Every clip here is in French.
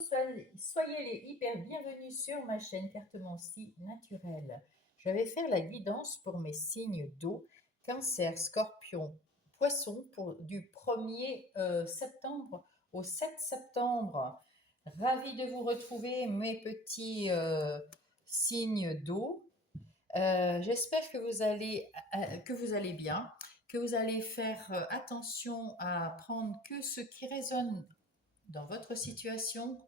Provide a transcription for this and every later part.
Soyez les hyper bienvenus sur ma chaîne Cartomancie naturelle. Je vais faire la guidance pour mes signes d'eau, Cancer, Scorpion, Poisson, du 1er septembre au 7 septembre. Ravi de vous retrouver, mes petits signes d'eau. J'espère que vous allez bien, que vous allez faire attention à prendre que ce qui résonne dans votre situation.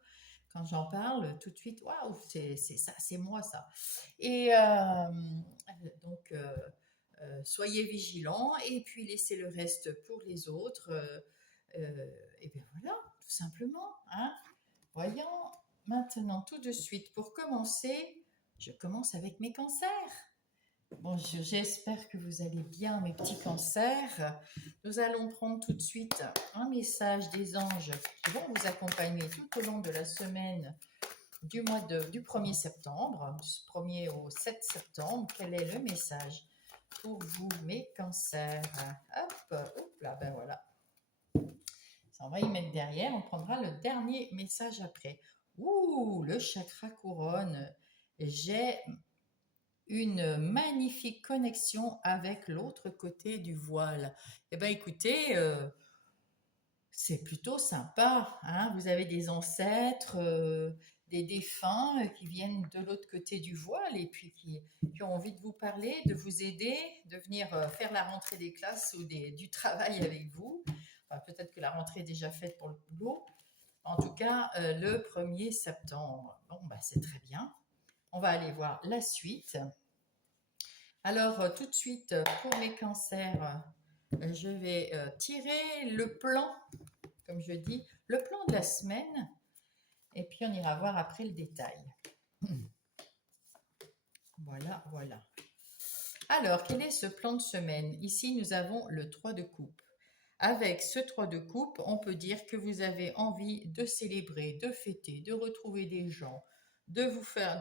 Quand j'en parle, tout de suite, waouh, c'est ça, c'est moi ça. Et donc, soyez vigilants et puis laissez le reste pour les autres. Et bien voilà, tout simplement. Hein. Voyons maintenant tout de suite, pour commencer, je commence avec mes cancers. Bonjour, j'espère que vous allez bien, mes petits cancers. Nous allons prendre tout de suite un message des anges qui vont vous accompagner tout au long de la semaine du 1er septembre, du 1er au 7 septembre. Quel est le message pour vous, mes cancers? Hop là, ben voilà. Ça, on va y mettre derrière, on prendra le dernier message après. Ouh, le chakra couronne. J'ai une magnifique connexion avec l'autre côté du voile. Eh bien, écoutez, c'est plutôt sympa. Hein. Vous avez des ancêtres, des défunts qui viennent de l'autre côté du voile et puis qui ont envie de vous parler, de vous aider, de venir faire la rentrée des classes ou du travail avec vous. Enfin, peut-être que la rentrée est déjà faite pour le boulot. En tout cas, le 1er septembre. Bon, bah, c'est très bien. On va aller voir la suite. Alors, tout de suite, pour mes cancers, je vais tirer le plan, comme je dis, le plan de la semaine, et puis on ira voir après le détail. Voilà, voilà. Alors, quel est ce plan de semaine? Ici, nous avons le 3 de coupe. Avec ce 3 de coupe, on peut dire que vous avez envie de célébrer, de fêter, de retrouver des gens, de vous faire,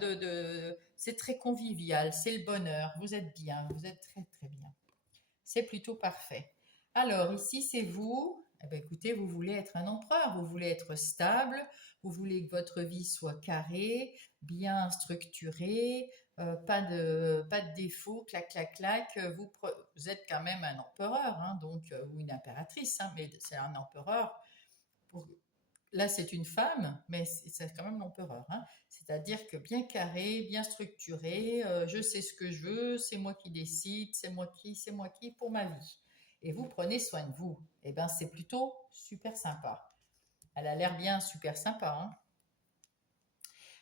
c'est très convivial, c'est le bonheur, vous êtes bien, vous êtes très très bien. C'est plutôt parfait. Alors ici, c'est vous. Eh bien, écoutez, vous voulez être un empereur, vous voulez être stable, vous voulez que votre vie soit carrée, bien structurée, pas de défauts, clac, clac, clac. Vous êtes quand même un empereur, hein, donc, ou une impératrice, hein, mais c'est un empereur. Là, c'est une femme, mais c'est quand même l'empereur. Hein. C'est-à-dire que bien carré, bien structuré, je sais ce que je veux, c'est moi qui décide, c'est moi qui pour ma vie. Et vous prenez soin de vous. Eh bien, c'est plutôt super sympa. Elle a l'air bien super sympa. Hein.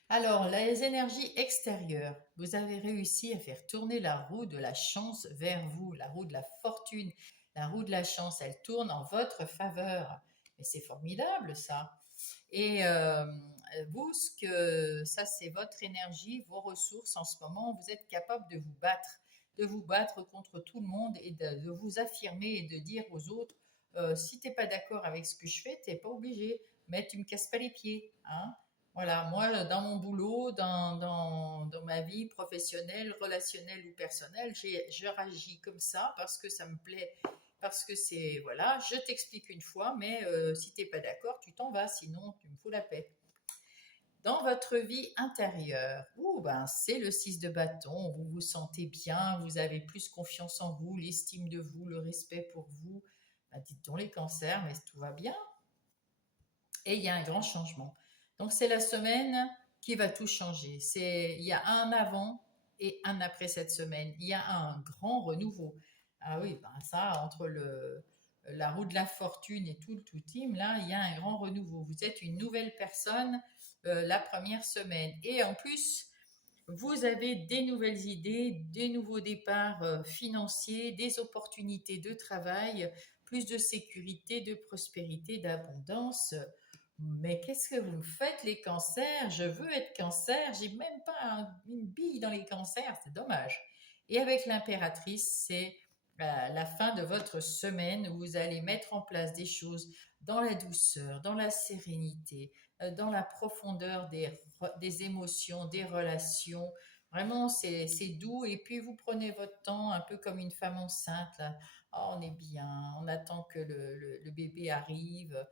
Alors, les énergies extérieures. Vous avez réussi à faire tourner la roue de la chance vers vous, la roue de la fortune, la roue de la chance. Elle tourne en votre faveur. Mais c'est formidable, ça. Et vous, ça c'est votre énergie, vos ressources en ce moment. Vous êtes capable de vous battre contre tout le monde et de vous affirmer et de dire aux autres, si t'es pas d'accord avec ce que je fais, t'es pas obligé, mais tu me casses pas les pieds. Hein. Voilà, moi, dans mon boulot, dans ma vie professionnelle, relationnelle ou personnelle, je réagis comme ça parce que ça me plaît, parce que c'est, voilà, je t'explique une fois, mais si t'es pas d'accord, tu t'en vas, sinon tu me fous la paix. Dans votre vie intérieure, c'est le 6 de bâton, vous vous sentez bien, vous avez plus confiance en vous, l'estime de vous, le respect pour vous. Ben, dites donc les cancers, mais tout va bien. Et il y a un grand changement. Donc c'est la semaine qui va tout changer. Il y a un avant et un après cette semaine. Il y a un grand renouveau. Ah oui, ben ça, entre la roue de la fortune et tout le tout team, là, il y a un grand renouveau. Vous êtes une nouvelle personne la première semaine. Et en plus, vous avez des nouvelles idées, des nouveaux départs financiers, des opportunités de travail, plus de sécurité, de prospérité, d'abondance. Mais qu'est-ce que vous me faites, les cancers? Je veux être cancer, j'ai même pas une bille dans les cancers, c'est dommage. Et avec l'impératrice, c'est la fin de votre semaine où vous allez mettre en place des choses dans la douceur, dans la sérénité, dans la profondeur des émotions, des relations. Vraiment, c'est doux. Et puis, vous prenez votre temps, un peu comme une femme enceinte. Là. Oh, on est bien, on attend que le bébé arrive.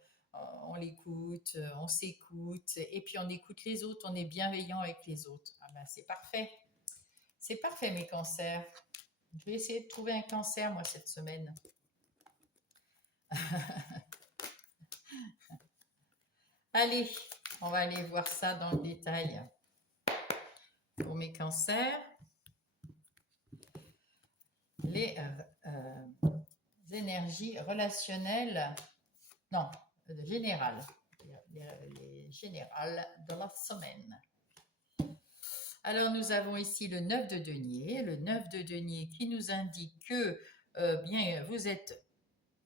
on l'écoute, on s'écoute, et puis on écoute les autres, on est bienveillant avec les autres. Ah ben, c'est parfait. C'est parfait, mes cancers. Je vais essayer de trouver un cancer, moi, cette semaine. Allez, on va aller voir ça dans le détail. Pour mes cancers, les énergies relationnelles, non, générales, les générales de la semaine. Alors, nous avons ici le 9 de denier. Le 9 de denier qui nous indique que bien,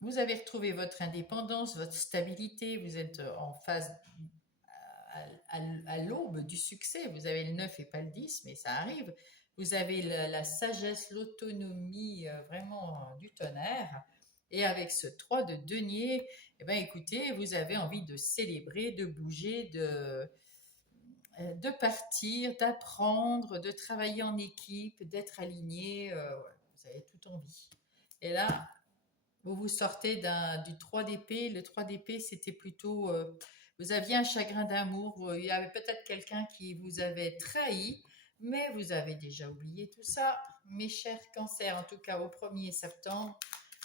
vous avez retrouvé votre indépendance, votre stabilité, vous êtes en phase à l'aube du succès. Vous avez le 9 et pas le 10, mais ça arrive. Vous avez la sagesse, l'autonomie, vraiment du tonnerre. Et avec ce 3 de denier, eh ben, écoutez, vous avez envie de célébrer, de bouger, de partir, d'apprendre, de travailler en équipe, d'être aligné. Vous avez tout envie. Et là, vous vous sortez du 3 d'épée. Le 3 d'épée, c'était plutôt... vous aviez un chagrin d'amour. Il y avait peut-être quelqu'un qui vous avait trahi, mais vous avez déjà oublié tout ça. Mes chers cancers, en tout cas au 1er septembre,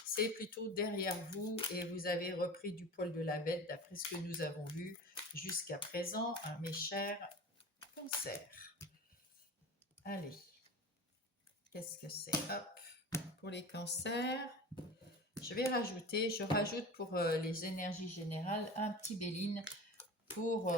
c'est plutôt derrière vous et vous avez repris du poil de la bête d'après ce que nous avons vu jusqu'à présent, hein, mes chers cancers. Allez, qu'est-ce que c'est? Hop, pour les cancers, je rajoute pour les énergies générales un petit Béline pour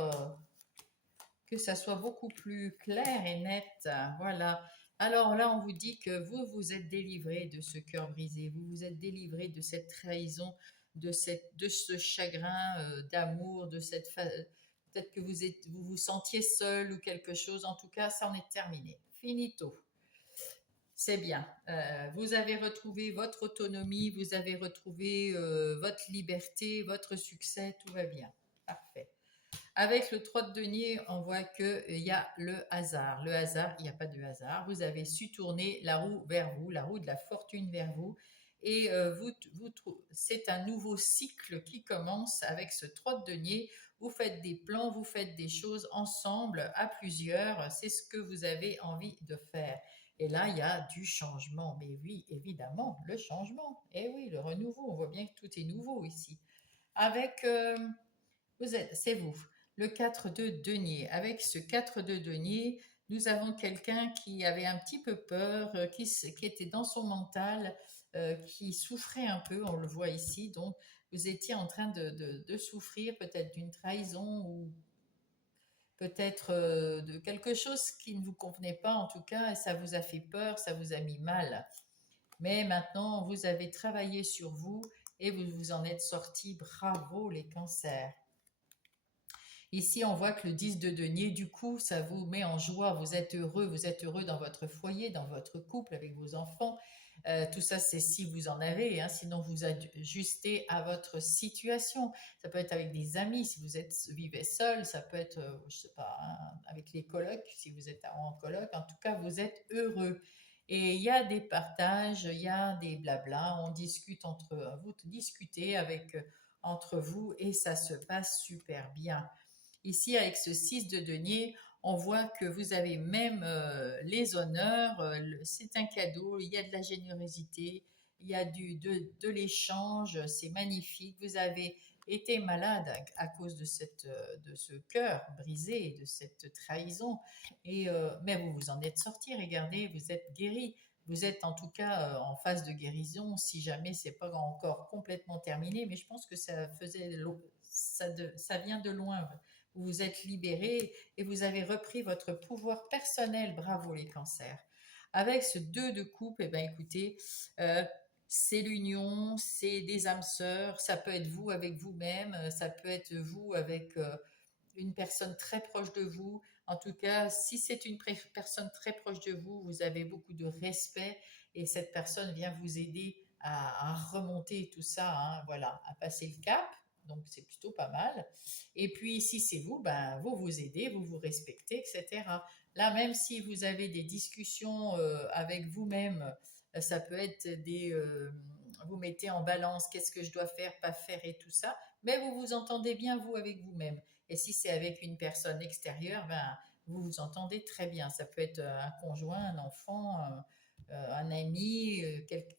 que ça soit beaucoup plus clair et net. Voilà. Alors là, on vous dit que vous vous êtes délivré de ce cœur brisé, vous vous êtes délivré de cette trahison, de ce chagrin d'amour, de cette peut-être que vous vous sentiez seul ou quelque chose. En tout cas, ça en est terminé. Finito. C'est bien. Vous avez retrouvé votre autonomie, vous avez retrouvé votre liberté, votre succès, tout va bien. Parfait. Avec le 3 de denier, on voit qu'il y a le hasard. Le hasard, il n'y a pas de hasard. Vous avez su tourner la roue vers vous, la roue de la fortune vers vous. Et c'est un nouveau cycle qui commence avec ce 3 de denier. Vous faites des plans, vous faites des choses ensemble, à plusieurs. C'est ce que vous avez envie de faire. Et là, il y a du changement. Mais oui, évidemment, le changement. Et oui, le renouveau. On voit bien que tout est nouveau ici. Avec, c'est vous. Le 4 de denier. Avec ce 4 de denier, nous avons quelqu'un qui avait un petit peu peur, qui était dans son mental, qui souffrait un peu, on le voit ici. Donc, vous étiez en train de souffrir peut-être d'une trahison ou peut-être de quelque chose qui ne vous convenait pas en tout cas, et ça vous a fait peur, ça vous a mis mal. Mais maintenant, vous avez travaillé sur vous et vous vous en êtes sortis. Bravo les cancers. Ici, on voit que le 10 de denier, du coup, ça vous met en joie. Vous êtes heureux dans votre foyer, dans votre couple, avec vos enfants. Tout ça, c'est si vous en avez, hein, sinon vous ajustez à votre situation. Ça peut être avec des amis, si vous vivez seul, ça peut être, je sais pas, hein, avec les colocs, si vous êtes en coloc. En tout cas, vous êtes heureux. Et il y a des partages, il y a des blabla, on discute vous discutez entre vous et ça se passe super bien. Ici, avec ce 6 de denier, on voit que vous avez même les honneurs, c'est un cadeau, il y a de la générosité, il y a de l'échange, c'est magnifique. Vous avez été malade à cause de ce cœur brisé, de cette trahison, mais vous vous en êtes sorti, regardez, vous êtes guéri. Vous êtes en tout cas en phase de guérison, si jamais c'est pas encore complètement terminé, mais je pense que ça vient de loin. Vous vous êtes libéré et vous avez repris votre pouvoir personnel. Bravo les cancers. Avec ce 2 de coupe, eh ben, écoutez, c'est l'union, c'est des âmes sœurs, ça peut être vous avec vous-même, ça peut être vous avec une personne très proche de vous. En tout cas, si c'est une personne très proche de vous, vous avez beaucoup de respect et cette personne vient vous aider à remonter tout ça, hein, voilà, à passer le cap. Donc, c'est plutôt pas mal. Et puis, si c'est vous, ben, vous vous aidez, vous vous respectez, etc. Là, même si vous avez des discussions avec vous-même, ça peut être vous mettez en balance qu'est-ce que je dois faire, pas faire et tout ça, mais vous vous entendez bien vous avec vous-même. Et si c'est avec une personne extérieure, ben, vous vous entendez très bien. Ça peut être un conjoint, un enfant, un ami,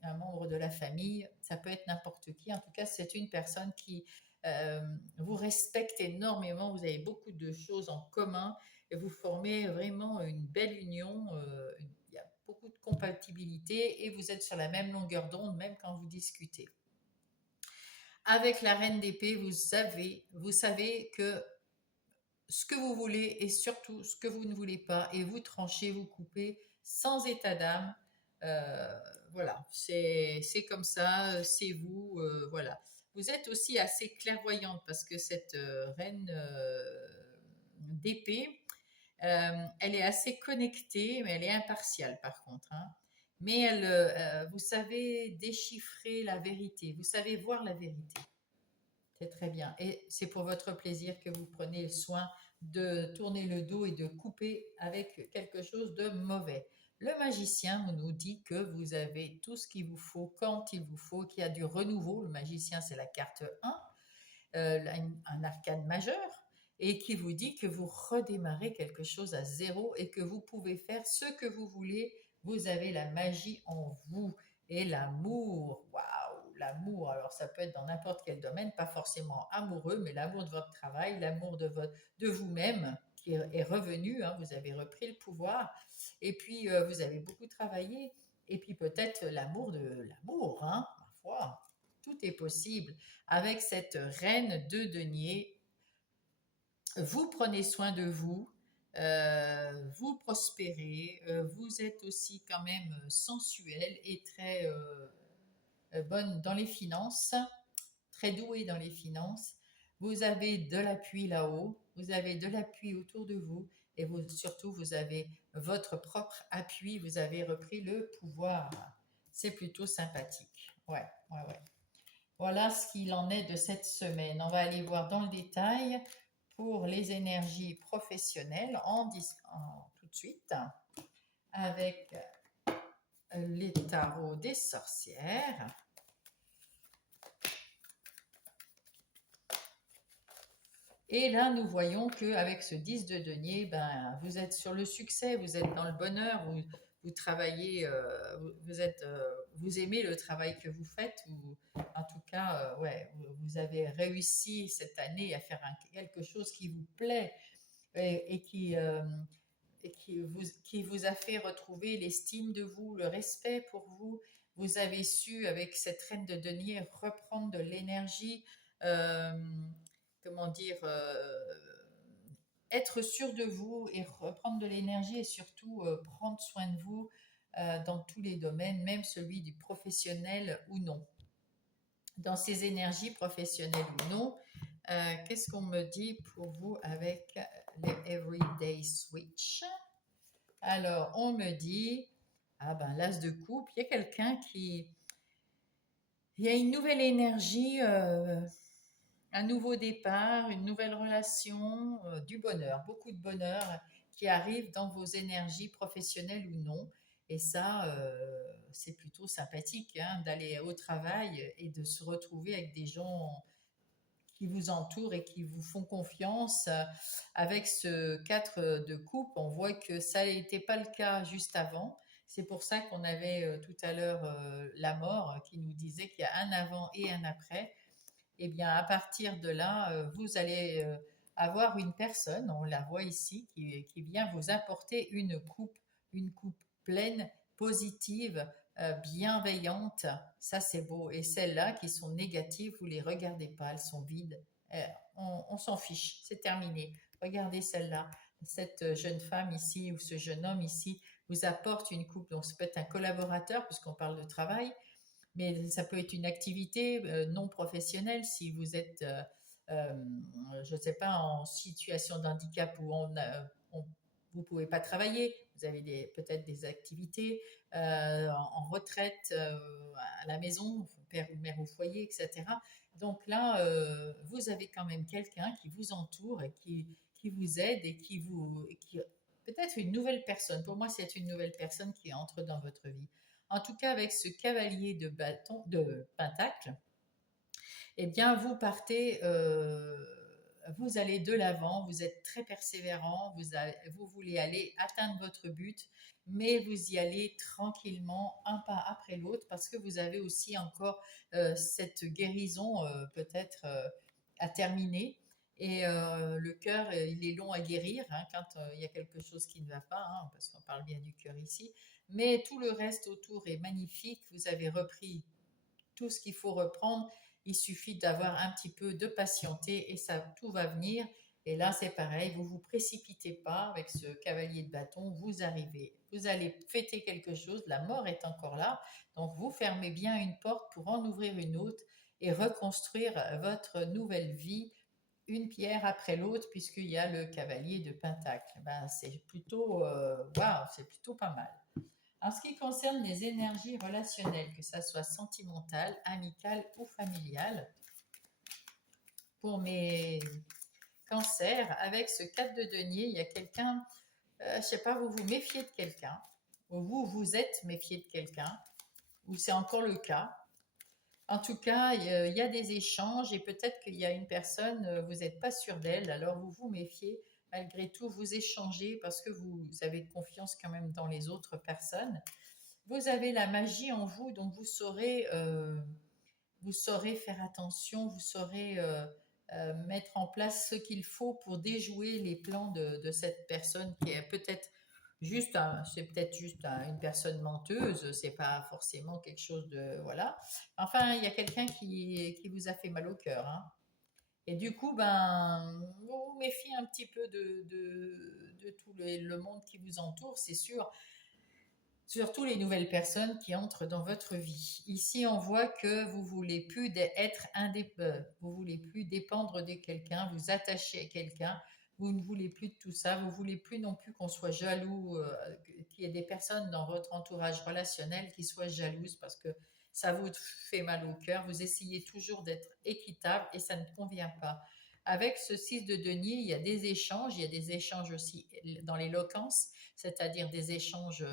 un membre de la famille, ça peut être n'importe qui. En tout cas, c'est une personne qui euh, vous respecte énormément, vous avez beaucoup de choses en commun et vous formez vraiment une belle union. Il y a beaucoup de compatibilité et vous êtes sur la même longueur d'onde, même quand vous discutez. Avec la reine d'épée, vous savez que ce que vous voulez et surtout ce que vous ne voulez pas, et vous tranchez, vous coupez sans état d'âme. Voilà, c'est comme ça, c'est vous, voilà. Vous êtes aussi assez clairvoyante parce que cette reine d'épée, elle est assez connectée, mais elle est impartiale par contre, hein. Mais vous savez déchiffrer la vérité, vous savez voir la vérité. C'est très bien. Et c'est pour votre plaisir que vous prenez soin de tourner le dos et de couper avec quelque chose de mauvais. Le magicien nous dit que vous avez tout ce qu'il vous faut quand il vous faut, qu'il y a du renouveau. Le magicien, c'est la carte 1, un arcane majeur, et qui vous dit que vous redémarrez quelque chose à zéro et que vous pouvez faire ce que vous voulez. Vous avez la magie en vous et l'amour. Waouh, l'amour. Alors ça peut être dans n'importe quel domaine, pas forcément amoureux, mais l'amour de votre travail, l'amour de vous-même qui est revenu. Hein, vous avez repris le pouvoir et puis vous avez beaucoup travaillé. Et puis peut-être l'amour de l'amour, hein, ma foi. Tout est possible avec cette reine de denier. Vous prenez soin de vous, vous prospérez, vous êtes aussi quand même sensuel et très bonne dans les finances, très doué dans les finances. Vous avez de l'appui là-haut, vous avez de l'appui autour de vous et surtout vous avez votre propre appui, vous avez repris le pouvoir. C'est plutôt sympathique. Ouais, ouais, ouais. Voilà ce qu'il en est de cette semaine. On va aller voir dans le détail pour les énergies professionnelles tout de suite avec les tarots des sorcières. Et là, nous voyons qu'avec ce 10 de denier, ben, vous êtes sur le succès, vous êtes dans le bonheur, vous travaillez, vous aimez le travail que vous faites, ou en tout cas, ouais, vous avez réussi cette année à faire quelque chose qui vous plaît et qui vous a fait retrouver l'estime de vous, le respect pour vous. Vous avez su, avec cette reine de denier, reprendre de l'énergie. euh, comment dire, être sûr de vous et reprendre de l'énergie et surtout prendre soin de vous dans tous les domaines, même celui du professionnel ou non. Dans ces énergies professionnelles ou non, qu'est-ce qu'on me dit pour vous avec les Everyday Switch? Alors, on me dit, ah ben, l'as de coupe, il y a quelqu'un qui... Il y a une nouvelle énergie, un nouveau départ, une nouvelle relation, du bonheur, beaucoup de bonheur qui arrive dans vos énergies professionnelles ou non. Et ça, c'est plutôt sympathique hein, d'aller au travail et de se retrouver avec des gens qui vous entourent et qui vous font confiance. Avec ce 4 de coupe, on voit que ça n'était pas le cas juste avant. C'est pour ça qu'on avait tout à l'heure la mort qui nous disait qu'il y a un avant et un après. Eh bien, à partir de là, vous allez avoir une personne, on la voit ici, qui vient vous apporter une coupe pleine, positive, bienveillante. Ça, c'est beau. Et celles-là qui sont négatives, vous les regardez pas, elles sont vides. Euh, on s'en fiche, c'est terminé. Regardez celle-là. Cette jeune femme ici ou ce jeune homme ici vous apporte une coupe. Donc, ça peut être un collaborateur, puisqu'on parle de travail, mais ça peut être une activité non professionnelle si vous êtes, euh, je ne sais pas, en situation d'handicap où vous ne pouvez pas travailler, vous avez peut-être des activités en retraite à la maison, père ou mère au foyer, etc. Donc là, vous avez quand même quelqu'un qui vous entoure et qui vous aide et qui peut-être une nouvelle personne. Pour moi, c'est une nouvelle personne qui entre dans votre vie. En tout cas, avec ce cavalier de pentacle, eh bien, vous partez, vous allez de l'avant, vous êtes très persévérant, vous voulez aller atteindre votre but, mais vous y allez tranquillement, un pas après l'autre, parce que vous avez aussi encore cette guérison peut-être à terminer. Et le cœur, il est long à guérir hein, quand il y a quelque chose qui ne va pas, hein, parce qu'on parle bien du cœur ici. Mais tout le reste autour est magnifique. Vous avez repris tout ce qu'il faut reprendre. Il suffit d'avoir un petit peu de patienter et ça, tout va venir. Et là, c'est pareil, vous vous précipitez pas avec ce cavalier de bâton, vous arrivez, vous allez fêter quelque chose, la mort est encore là, donc vous fermez bien une porte pour en ouvrir une autre et reconstruire votre nouvelle vie, une pierre après l'autre, puisqu'il y a le cavalier de pentacle. Ben, c'est plutôt, waouh, c'est plutôt pas mal. En ce qui concerne les énergies relationnelles, que ça soit sentimentale, amicale ou familiale, pour mes cancers, avec ce 4 de denier, il y a quelqu'un, je ne sais pas, vous vous méfiez de quelqu'un, ou vous vous êtes méfié de quelqu'un, ou c'est encore le cas. En tout cas, il y a des échanges et peut-être qu'il y a une personne, vous n'êtes pas sûr d'elle, alors vous vous méfiez. Malgré tout, vous échangez parce que vous avez confiance quand même dans les autres personnes. Vous avez la magie en vous, donc vous saurez faire attention, vous saurez mettre en place ce qu'il faut pour déjouer les plans de cette personne qui est peut-être c'est peut-être juste une personne menteuse, c'est pas forcément quelque chose de, voilà. Enfin, il y a quelqu'un qui vous a fait mal au cœur, hein. Et du coup, ben, vous vous méfiez un petit peu de tout le monde qui vous entoure, c'est sûr. Surtout les nouvelles personnes qui entrent dans votre vie. Ici, on voit que vous voulez plus vous voulez plus dépendre de quelqu'un, vous attacher à quelqu'un. Vous ne voulez plus de tout ça. Vous voulez plus non plus qu'on soit jaloux, qu'il y ait des personnes dans votre entourage relationnel qui soient jalouses parce que ça vous fait mal au cœur. Vous essayez toujours d'être équitable et ça ne convient pas. Avec ce 6 de denier, il y a des échanges aussi dans l'éloquence, c'est-à-dire des échanges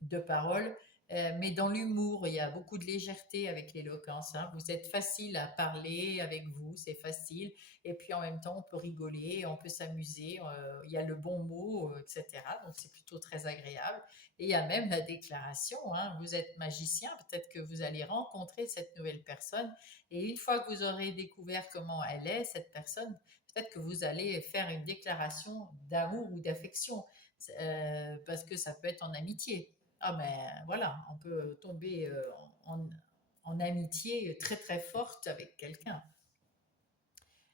de paroles, mais dans l'humour, il y a beaucoup de légèreté avec l'éloquence, hein. Vous êtes facile à parler avec vous, c'est facile. Et puis en même temps, on peut rigoler, on peut s'amuser, il y a le bon mot, etc. Donc c'est plutôt très agréable. Et il y a même la déclaration, hein. Vous êtes magicien, peut-être que vous allez rencontrer cette nouvelle personne. Et une fois que vous aurez découvert comment elle est, cette personne, peut-être que vous allez faire une déclaration d'amour ou d'affection, parce que ça peut être en amitié. Ah ben voilà, on peut tomber en amitié très très forte avec quelqu'un.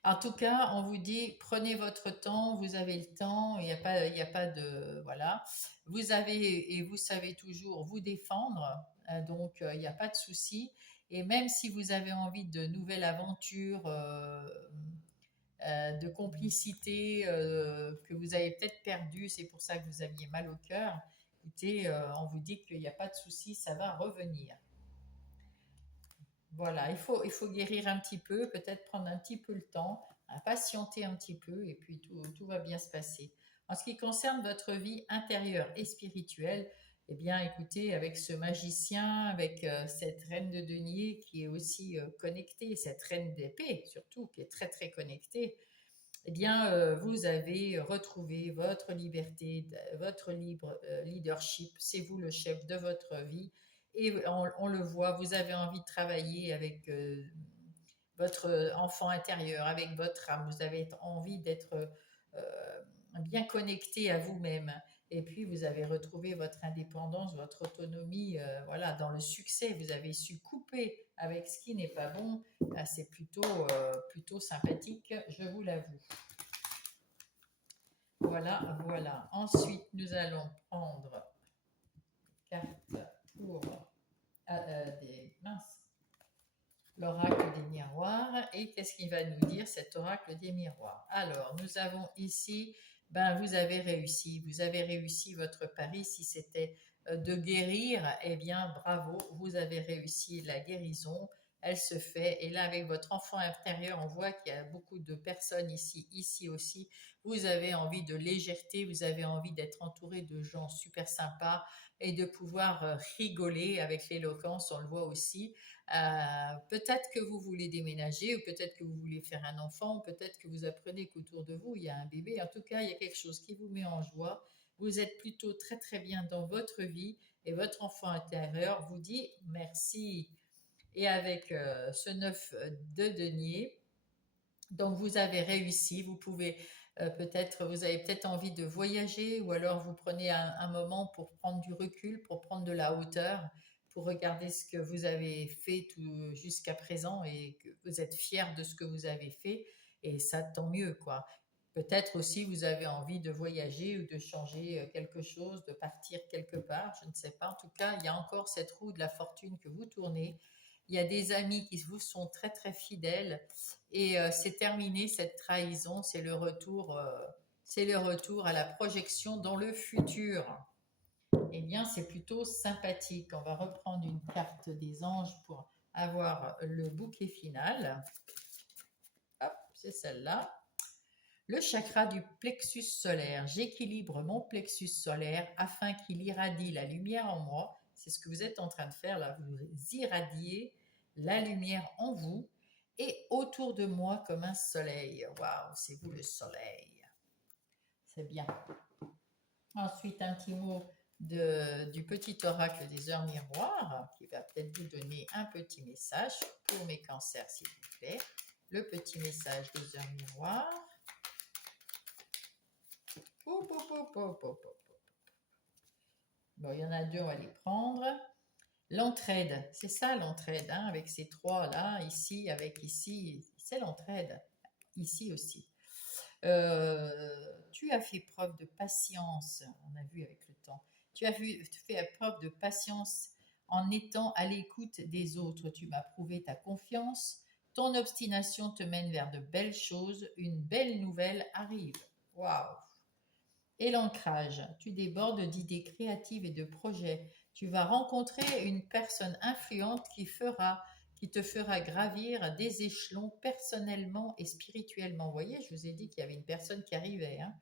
En tout cas, on vous dit, prenez votre temps, vous avez le temps, il y a pas de... Voilà. Vous avez, et vous savez toujours vous défendre, donc il n'y a pas de souci. Et même si vous avez envie de nouvelles aventures, de complicité que vous avez peut-être perdu, c'est pour ça que vous aviez mal au cœur. Écoutez, on vous dit qu'il n'y a pas de souci, ça va revenir. Voilà, il faut guérir un petit peu, peut-être prendre un petit peu le temps, patienter un petit peu, et puis tout va bien se passer. En ce qui concerne votre vie intérieure et spirituelle, eh bien, écoutez, avec ce magicien, avec cette reine de denier qui est aussi connectée, cette reine d'épée surtout, qui est très très connectée, eh bien, vous avez retrouvé votre liberté, votre libre leadership. C'est vous le chef de votre vie. Et on le voit, vous avez envie de travailler avec votre enfant intérieur, avec votre âme. Vous avez envie d'être bien connecté à vous-même. Et puis, vous avez retrouvé votre indépendance, votre autonomie, voilà, dans le succès. Vous avez su couper avec ce qui n'est pas bon. C'est plutôt sympathique, je vous l'avoue. Voilà, voilà. Ensuite, nous allons prendre carte pour l'oracle des miroirs. Et qu'est-ce qu'il va nous dire cet oracle des miroirs? Alors, nous avons ici, ben, vous avez réussi votre pari. Si c'était de guérir, eh bien, bravo, vous avez réussi la guérison. elle se fait. Et là, avec votre enfant intérieur, on voit qu'il y a beaucoup de personnes ici aussi. Vous avez envie de légèreté, vous avez envie d'être entouré de gens super sympas et de pouvoir rigoler avec l'éloquence, on le voit aussi. Peut-être que vous voulez déménager, ou peut-être que vous voulez faire un enfant, ou peut-être que vous apprenez qu'autour de vous, il y a un bébé. En tout cas, il y a quelque chose qui vous met en joie. Vous êtes plutôt très très bien dans votre vie et votre enfant intérieur vous dit merci. Et avec ce 9 de denier, donc vous avez réussi, vous pouvez vous avez peut-être envie de voyager ou alors vous prenez un moment pour prendre du recul, pour prendre de la hauteur, pour regarder ce que vous avez fait jusqu'à présent et que vous êtes fier de ce que vous avez fait et ça tant mieux quoi. Peut-être aussi vous avez envie de voyager ou de changer quelque chose, de partir quelque part, je ne sais pas. En tout cas, il y a encore cette roue de la fortune que vous tournez. Il y a des amis qui vous sont très très fidèles et c'est terminé cette trahison, c'est le retour à la projection dans le futur. Eh bien, c'est plutôt sympathique. On va reprendre une carte des anges pour avoir le bouquet final. Hop, c'est celle-là. Le chakra du plexus solaire. J'équilibre mon plexus solaire afin qu'il irradie la lumière en moi. C'est ce que vous êtes en train de faire là. Vous irradiez la lumière en vous et autour de moi comme un soleil. Waouh, c'est vous le soleil. C'est bien. Ensuite, un petit mot du petit oracle des heures miroirs qui va peut-être vous donner un petit message pour mes cancers, s'il vous plaît. Le petit message des heures miroirs. Bon, il y en a deux, on va les prendre. L'entraide, c'est ça l'entraide, hein, avec ces trois-là, ici, avec ici, c'est l'entraide, ici aussi. Tu as fait preuve de patience, on a vu avec le temps, tu as fait preuve de patience en étant à l'écoute des autres, tu m'as prouvé ta confiance, ton obstination te mène vers de belles choses, une belle nouvelle arrive. Waouh! Et l'ancrage, tu débordes d'idées créatives et de projets. Tu vas rencontrer une personne influente qui te fera gravir des échelons personnellement et spirituellement. Vous voyez, je vous ai dit qu'il y avait une personne qui arrivait, hein.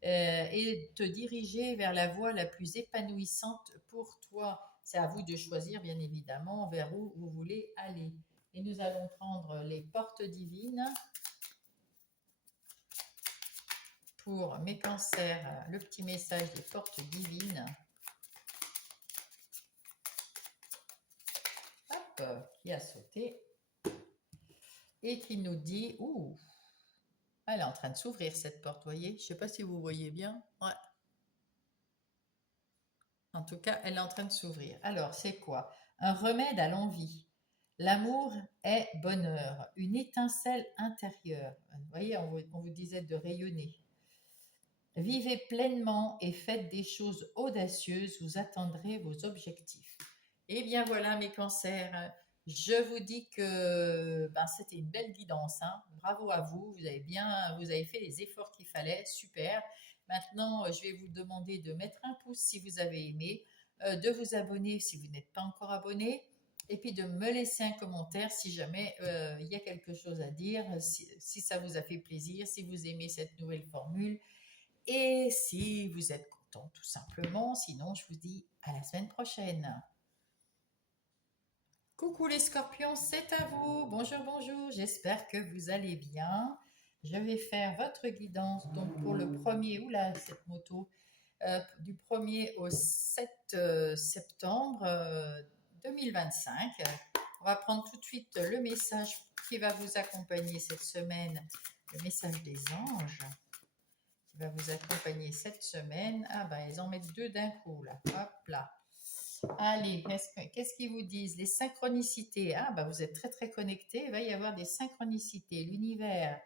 Et te diriger vers la voie la plus épanouissante pour toi. C'est à vous de choisir, bien évidemment, vers où vous voulez aller. Et nous allons prendre les portes divines. Pour mes cancers, le petit message des portes divines. Hop, qui a sauté. Et qui nous dit, ouh, elle est en train de s'ouvrir cette porte, voyez. Je ne sais pas si vous voyez bien. Ouais. En tout cas, elle est en train de s'ouvrir. Alors, c'est quoi? Un remède à l'envie. L'amour est bonheur, une étincelle intérieure. Vous voyez, on vous disait de rayonner. Vivez pleinement et faites des choses audacieuses, vous atteindrez vos objectifs. Eh bien voilà mes cancers, je vous dis que c'était une belle guidance, hein. Bravo à vous, vous avez fait les efforts qu'il fallait, super. Maintenant, je vais vous demander de mettre un pouce si vous avez aimé, de vous abonner si vous n'êtes pas encore abonné, et puis de me laisser un commentaire si jamais il y a quelque chose à dire, si ça vous a fait plaisir, si vous aimez cette nouvelle formule. Et si vous êtes content, tout simplement, sinon je vous dis à la semaine prochaine. Coucou les scorpions, c'est à vous. Bonjour, bonjour, j'espère que vous allez bien. Je vais faire votre guidance donc pour le premier, oula cette moto, du 1er au 7 septembre 2025. On va prendre tout de suite le message qui va vous accompagner cette semaine, le message des anges. Va vous accompagner cette semaine. Ah ben, ils en mettent deux d'un coup, là. Hop là. Allez, qu'est-ce qu'ils vous disent? Les synchronicités. Ah ben, vous êtes très très connectés. Il va y avoir des synchronicités. L'univers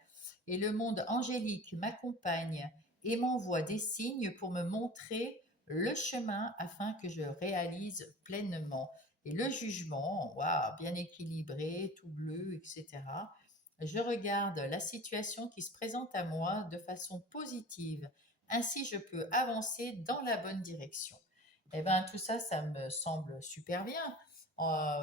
et le monde angélique m'accompagnent et m'envoient des signes pour me montrer le chemin afin que je réalise pleinement. Et le jugement, waouh, bien équilibré, tout bleu, etc. Je regarde la situation qui se présente à moi de façon positive. Ainsi, je peux avancer dans la bonne direction. Eh bien, tout ça, ça me semble super bien.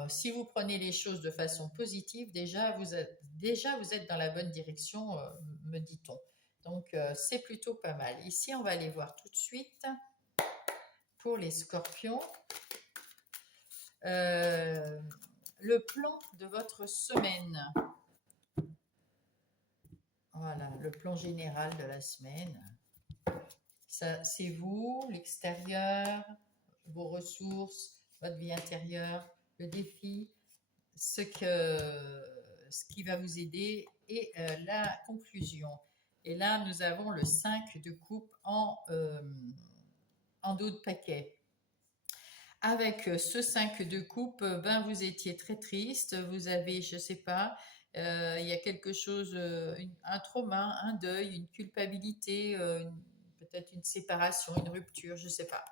Si vous prenez les choses de façon positive, déjà vous êtes dans la bonne direction, me dit-on. Donc, c'est plutôt pas mal. Ici, on va aller voir tout de suite pour les scorpions. Le plan de votre semaine. Voilà, le plan général de la semaine. Ça, c'est vous, l'extérieur, vos ressources, votre vie intérieure, le défi, ce qui va vous aider et la conclusion. Et là, nous avons le 5 de coupe en dos de paquet. Avec ce 5 de coupe, ben, vous étiez très triste, vous avez, je ne sais pas, il y a quelque chose, un trauma, un deuil, une culpabilité, peut-être une séparation, une rupture, je ne sais pas.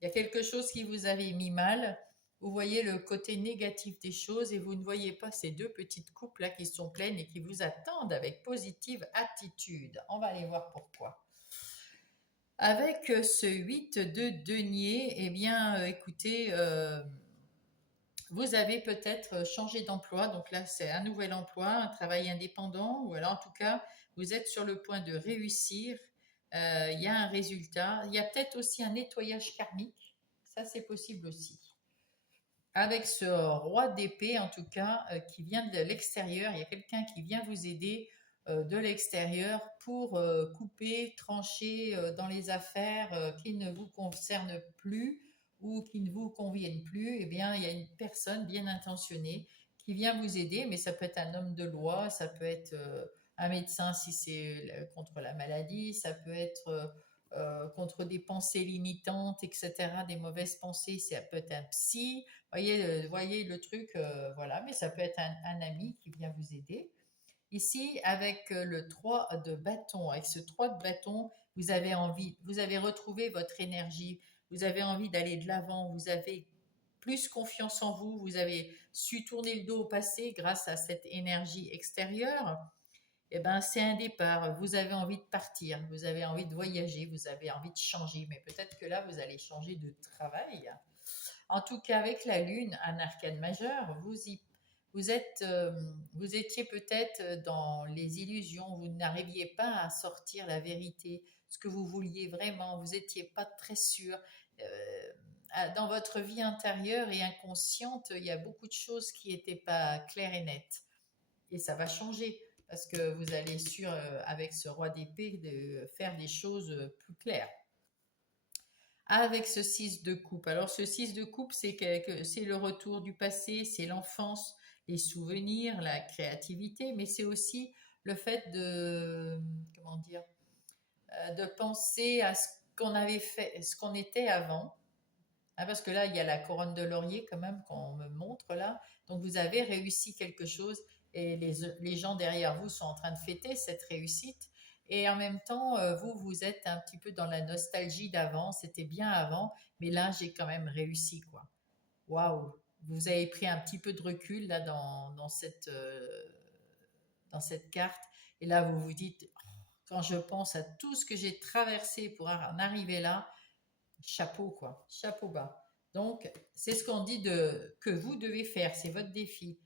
Il y a quelque chose qui vous avait mis mal. Vous voyez le côté négatif des choses et vous ne voyez pas ces deux petites coupes là qui sont pleines et qui vous attendent avec positive attitude. On va aller voir pourquoi. Avec ce 8 de denier, eh bien, écoutez, vous avez peut-être changé d'emploi. Donc là, c'est un nouvel emploi, un travail indépendant, ou alors en tout cas, vous êtes sur le point de réussir. Il y a un résultat. Il y a peut-être aussi un nettoyage karmique. Ça, c'est possible aussi. Avec ce roi d'épée, en tout cas, qui vient de l'extérieur, il y a quelqu'un qui vient vous aider de l'extérieur pour couper, trancher dans les affaires qui ne vous concernent plus ou qui ne vous conviennent plus. Eh bien, il y a une personne bien intentionnée qui vient vous aider, mais ça peut être un homme de loi, ça peut être un médecin si c'est contre la maladie, ça peut être contre des pensées limitantes, etc., des mauvaises pensées, ça peut être un psy. Voyez le truc, voilà, mais ça peut être un ami qui vient vous aider. Ici, avec le 3 de bâton, avec ce 3 de bâton, vous avez retrouvé votre énergie, vous avez envie d'aller de l'avant, vous avez plus confiance en vous, vous avez su tourner le dos au passé grâce à cette énergie extérieure. Eh ben, c'est un départ. Vous avez envie de partir, vous avez envie de voyager, vous avez envie de changer, mais peut-être que là, vous allez changer de travail. En tout cas, avec la Lune, un arcane majeur, vous étiez peut-être dans les illusions, vous n'arriviez pas à sortir la vérité, ce que vous vouliez vraiment, vous n'étiez pas très sûr. Dans votre vie intérieure et inconsciente, il y a beaucoup de choses qui n'étaient pas claires et nettes. Et ça va changer parce que vous allez avec ce roi d'épée, de faire des choses plus claires avec ce 6 de coupe. Alors ce 6 de coupe, c'est le retour du passé, c'est l'enfance, les souvenirs, la créativité, mais c'est aussi le fait comment dire, de penser à ce qu'on avait fait, ce qu'on était avant. Hein, parce que là, il y a la couronne de laurier quand même qu'on me montre là. Donc vous avez réussi quelque chose et les gens derrière vous sont en train de fêter cette réussite. Et en même temps, vous êtes un petit peu dans la nostalgie d'avant. C'était bien avant, mais là, j'ai quand même réussi, quoi. Waouh! Vous avez pris un petit peu de recul là dans cette carte. Et là, vous vous dites, quand je pense à tout ce que j'ai traversé pour en arriver là, chapeau, quoi. Chapeau bas. Donc, c'est ce qu'on dit que vous devez faire. C'est votre défi.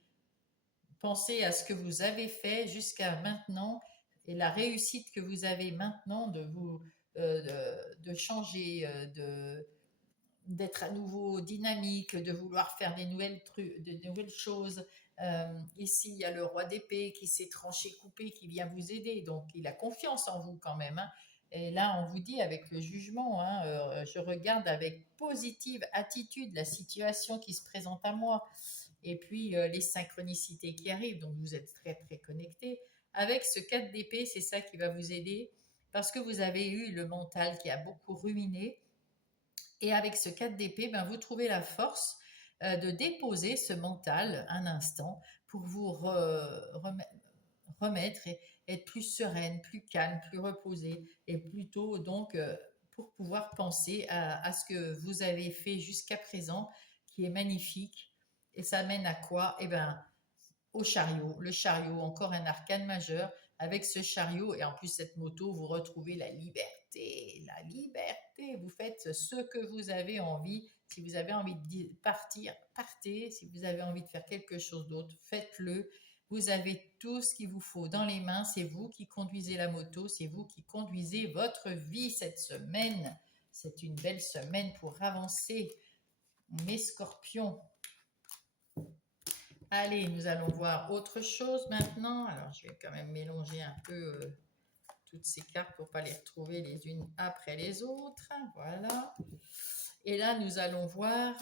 Pensez à ce que vous avez fait jusqu'à maintenant et la réussite que vous avez maintenant de changer, d'être à nouveau dynamique, de vouloir faire de nouvelles choses. Ici, il y a le roi d'épée qui s'est tranché, coupé, qui vient vous aider. Donc, il a confiance en vous quand même, hein. Et là, on vous dit avec le jugement, hein, je regarde avec positive attitude la situation qui se présente à moi. Et puis, les synchronicités qui arrivent. Donc, vous êtes très, très connecté. Avec ce 4 d'épée, c'est ça qui va vous aider parce que vous avez eu le mental qui a beaucoup ruminé. Et avec ce 4 d'épée, ben, vous trouvez la force de déposer ce mental un instant pour vous remettre et être plus sereine, plus calme, plus reposée et plutôt donc pour pouvoir penser à ce que vous avez fait jusqu'à présent qui est magnifique. Et ça mène à quoi? Eh bien, au chariot. Le chariot, encore un arcane majeur. Avec ce chariot et en plus cette moto, vous retrouvez la liberté. La liberté, partez, vous faites ce que vous avez envie. Si vous avez envie de partir, partez. Si vous avez envie de faire quelque chose d'autre, faites-le. Vous avez tout ce qu'il vous faut dans les mains. C'est vous qui conduisez la moto. C'est vous qui conduisez votre vie cette semaine. C'est une belle semaine pour avancer. Mes scorpions. Allez, nous allons voir autre chose maintenant. Alors, je vais quand même mélanger un peu toutes ces cartes pour ne pas les retrouver les unes après les autres. Voilà. Et là, nous allons voir.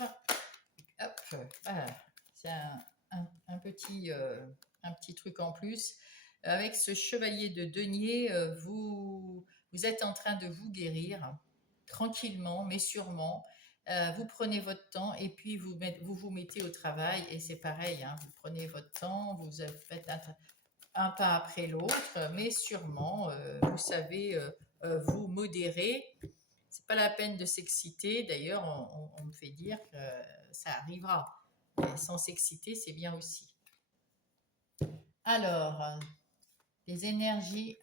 Hop, voilà. C'est un petit truc en plus. Avec ce chevalier de denier, vous êtes en train de vous guérir tranquillement, mais sûrement. Vous prenez votre temps et puis vous mettez au travail et c'est pareil, hein, vous prenez votre temps, vous faites un pas après l'autre, mais sûrement, vous savez vous modérer. C'est pas la peine de s'exciter. D'ailleurs, on me fait dire que ça arrivera. Mais sans s'exciter, c'est bien aussi. Alors, les énergies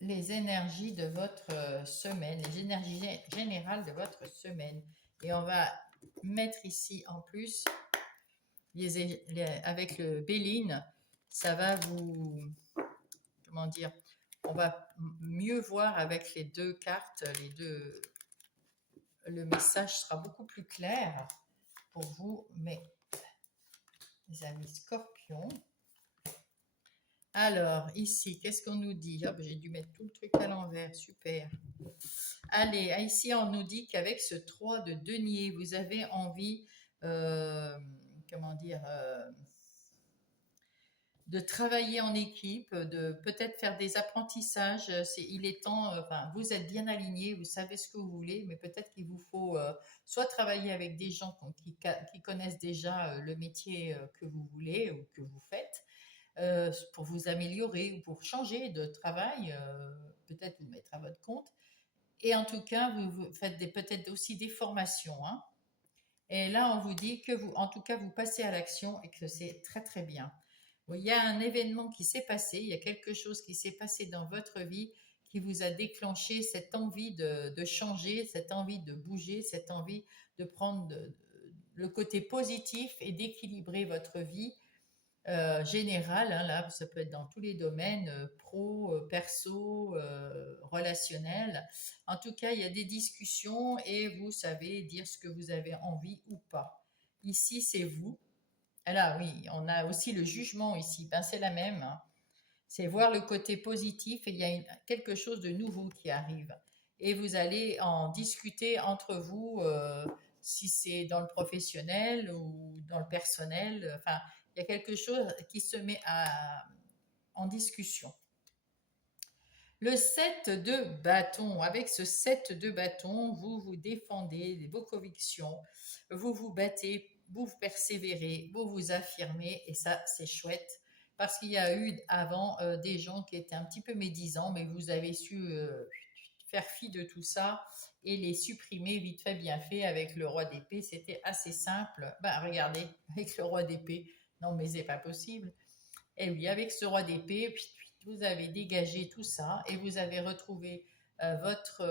de votre semaine, les énergies générales de votre semaine. Et on va mettre ici en plus, avec le Béline, ça va vous, comment dire, on va mieux voir avec les deux cartes, le message sera beaucoup plus clair pour vous, mes amis scorpions. Alors, ici, qu'est-ce qu'on nous dit? Hop, j'ai dû mettre tout le truc à l'envers, super. Allez, ici, on nous dit qu'avec ce 3 de denier, vous avez envie, comment dire, de travailler en équipe, de peut-être faire des apprentissages. Il est temps, enfin, vous êtes bien alignés, vous savez ce que vous voulez, mais peut-être qu'il vous faut soit travailler avec des gens qui connaissent déjà le métier que vous voulez ou que vous faites, pour vous améliorer ou pour changer de travail, peut-être vous mettre à votre compte. Et en tout cas, vous faites peut-être aussi des formations. Hein. Et là, on vous dit que en tout cas, vous passez à l'action et que c'est très très bien. Il y a un événement qui s'est passé, il y a quelque chose qui s'est passé dans votre vie qui vous a déclenché cette envie de changer, cette envie de bouger, cette envie de prendre le côté positif et d'équilibrer votre vie générale. Hein, là, ça peut être dans tous les domaines, pro, perso, relationnel. En tout cas, il y a des discussions et vous savez dire ce que vous avez envie ou pas. Ici, c'est vous. Ah là, oui, on a aussi le jugement ici. Ben, c'est la même. Hein. C'est voir le côté positif et il y a quelque chose de nouveau qui arrive. Et vous allez en discuter entre vous, si c'est dans le professionnel ou dans le personnel. Enfin, il y a quelque chose qui se met en discussion. Le 7 de bâton. Avec ce 7 de bâton, vous vous défendez vos convictions, vous vous battez, vous persévérez, vous vous affirmez et ça, c'est chouette parce qu'il y a eu avant des gens qui étaient un petit peu médisants, mais vous avez su faire fi de tout ça et les supprimer vite fait, bien fait avec le roi d'épée. C'était assez simple. Ben, regardez, avec le roi d'épée, non mais c'est pas possible. Et oui, avec ce roi d'épée, vous avez dégagé tout ça et vous avez retrouvé votre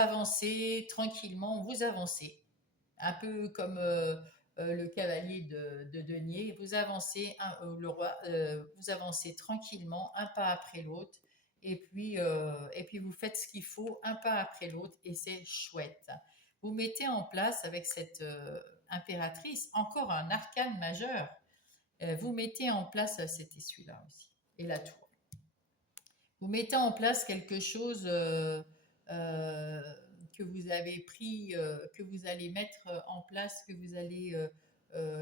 avancée tranquillement. Vous avancez, un peu comme le cavalier de denier. Vous avancez, le roi, vous avancez tranquillement, un pas après l'autre. Et puis vous faites ce qu'il faut, un pas après l'autre, et c'est chouette. Vous mettez en place avec cette impératrice encore un arcane majeur. Vous mettez en place, c'était celui-là aussi, et la tour. Vous mettez en place quelque chose euh, que vous avez pris, que vous allez mettre en place, que vous allez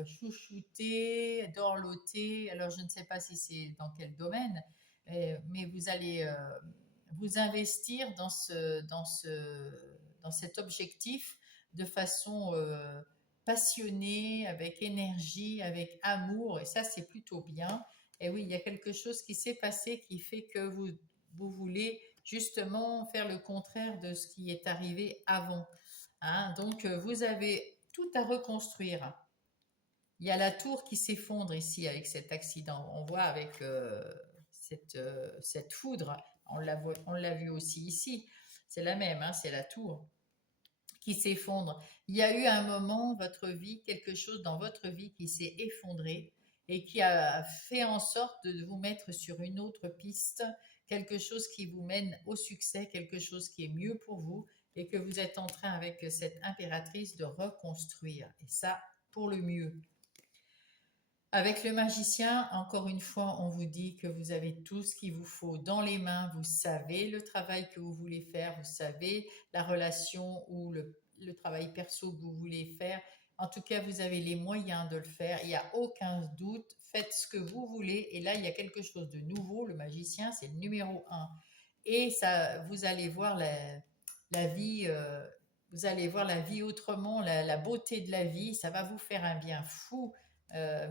chouchouter, dorloter. Alors, je ne sais pas si c'est dans quel domaine, mais vous allez vous investir dans cet objectif de façon passionnée, avec énergie, avec amour, et ça, c'est plutôt bien. Et oui, il y a quelque chose qui s'est passé qui fait que vous voulez justement faire le contraire de ce qui est arrivé avant. Hein. Donc, vous avez tout à reconstruire. Il y a la tour qui s'effondre ici avec cet accident. On voit avec cette foudre On l'a vu aussi ici. C'est la même, hein, c'est la tour qui s'effondre. Il y a eu un moment, votre vie, quelque chose dans votre vie qui s'est effondré et qui a fait en sorte de vous mettre sur une autre piste, quelque chose qui vous mène au succès, quelque chose qui est mieux pour vous et que vous êtes en train avec cette impératrice de reconstruire. Et ça, pour le mieux. Avec le magicien, encore une fois, on vous dit que vous avez tout ce qu'il vous faut dans les mains, vous savez le travail que vous voulez faire, vous savez la relation ou le travail perso que vous voulez faire. En tout cas, vous avez les moyens de le faire, il n'y a aucun doute, faites ce que vous voulez. Et là, il y a quelque chose de nouveau, le magicien, c'est le numéro un. Et ça, vous allez voir la vie, vous allez voir la vie autrement, la beauté de la vie, ça va vous faire un bien fou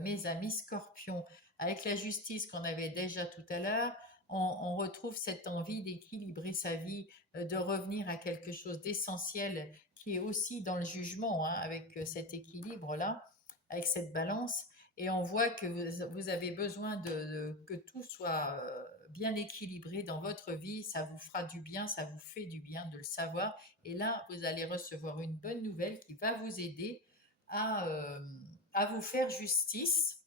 mes amis scorpions. Avec la justice qu'on avait déjà tout à l'heure, on retrouve cette envie d'équilibrer sa vie, de revenir à quelque chose d'essentiel qui est aussi dans le jugement, hein, avec cet équilibre-là, avec cette balance. Et on voit que vous avez besoin que tout soit bien équilibré dans votre vie. Ça vous fera du bien, ça vous fait du bien de le savoir. Et là, vous allez recevoir une bonne nouvelle qui va vous aider à, à vous faire justice.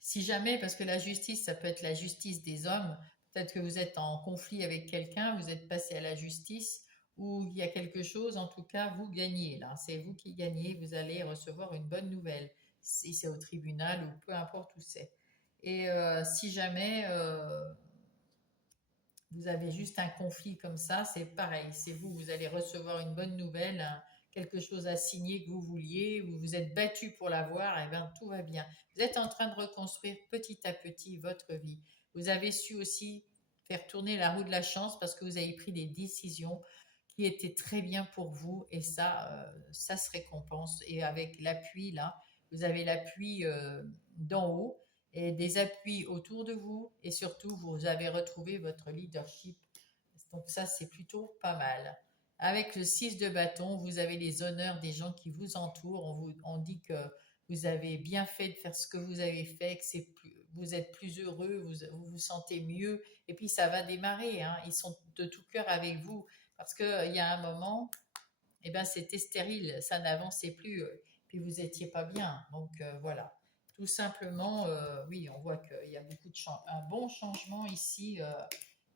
Si jamais, parce que la justice, ça peut être la justice des hommes, peut-être que vous êtes en conflit avec quelqu'un, vous êtes passé à la justice, ou il y a quelque chose, en tout cas, vous gagnez là. C'est vous qui gagnez, vous allez recevoir une bonne nouvelle, si c'est au tribunal ou peu importe où c'est. Et si jamais vous avez juste un conflit comme ça, c'est pareil. C'est vous, vous allez recevoir une bonne nouvelle, quelque chose à signer que vous vouliez, vous vous êtes battu pour l'avoir, et bien tout va bien. Vous êtes en train de reconstruire petit à petit votre vie. Vous avez su aussi faire tourner la roue de la chance parce que vous avez pris des décisions qui étaient très bien pour vous et ça se récompense. Et avec l'appui là, vous avez l'appui d'en haut et des appuis autour de vous et surtout vous avez retrouvé votre leadership. Donc ça, c'est plutôt pas mal. Avec le 6 de bâton, vous avez les honneurs des gens qui vous entourent. On dit que vous avez bien fait de faire ce que vous avez fait, que vous êtes plus heureux, vous vous sentez mieux. Et puis ça va démarrer, hein. Ils sont de tout cœur avec vous. Parce qu'il y a un moment, eh ben, c'était stérile, ça n'avançait plus. Puis vous n'étiez pas bien. Donc voilà. Tout simplement, oui, on voit qu'il y a un bon changement ici.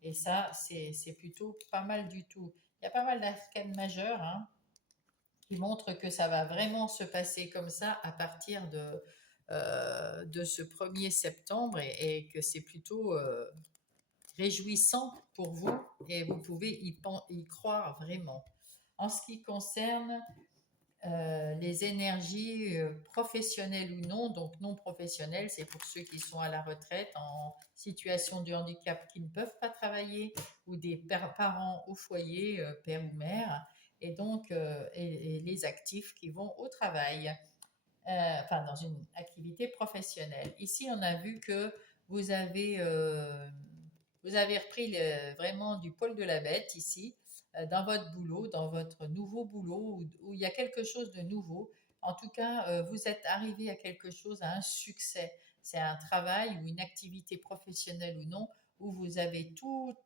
Et ça, c'est plutôt pas mal du tout. Il y a pas mal d'arcanes majeures hein, qui montrent que ça va vraiment se passer comme ça à partir de ce 1er septembre et que c'est plutôt réjouissant pour vous et vous pouvez y croire vraiment. En ce qui concerne les énergies professionnelles ou non, donc non professionnelles, c'est pour ceux qui sont à la retraite, en situation de handicap, qui ne peuvent pas travailler, ou des parents au foyer, père ou mère, et donc et les actifs qui vont au travail, enfin dans une activité professionnelle. Ici, on a vu que vous avez, euh, vous avez repris vraiment du poil de la bête ici dans votre boulot, dans votre nouveau boulot, où il y a quelque chose de nouveau. En tout cas, vous êtes arrivé à quelque chose, à un succès. C'est un travail ou une activité professionnelle ou non, où vous avez tout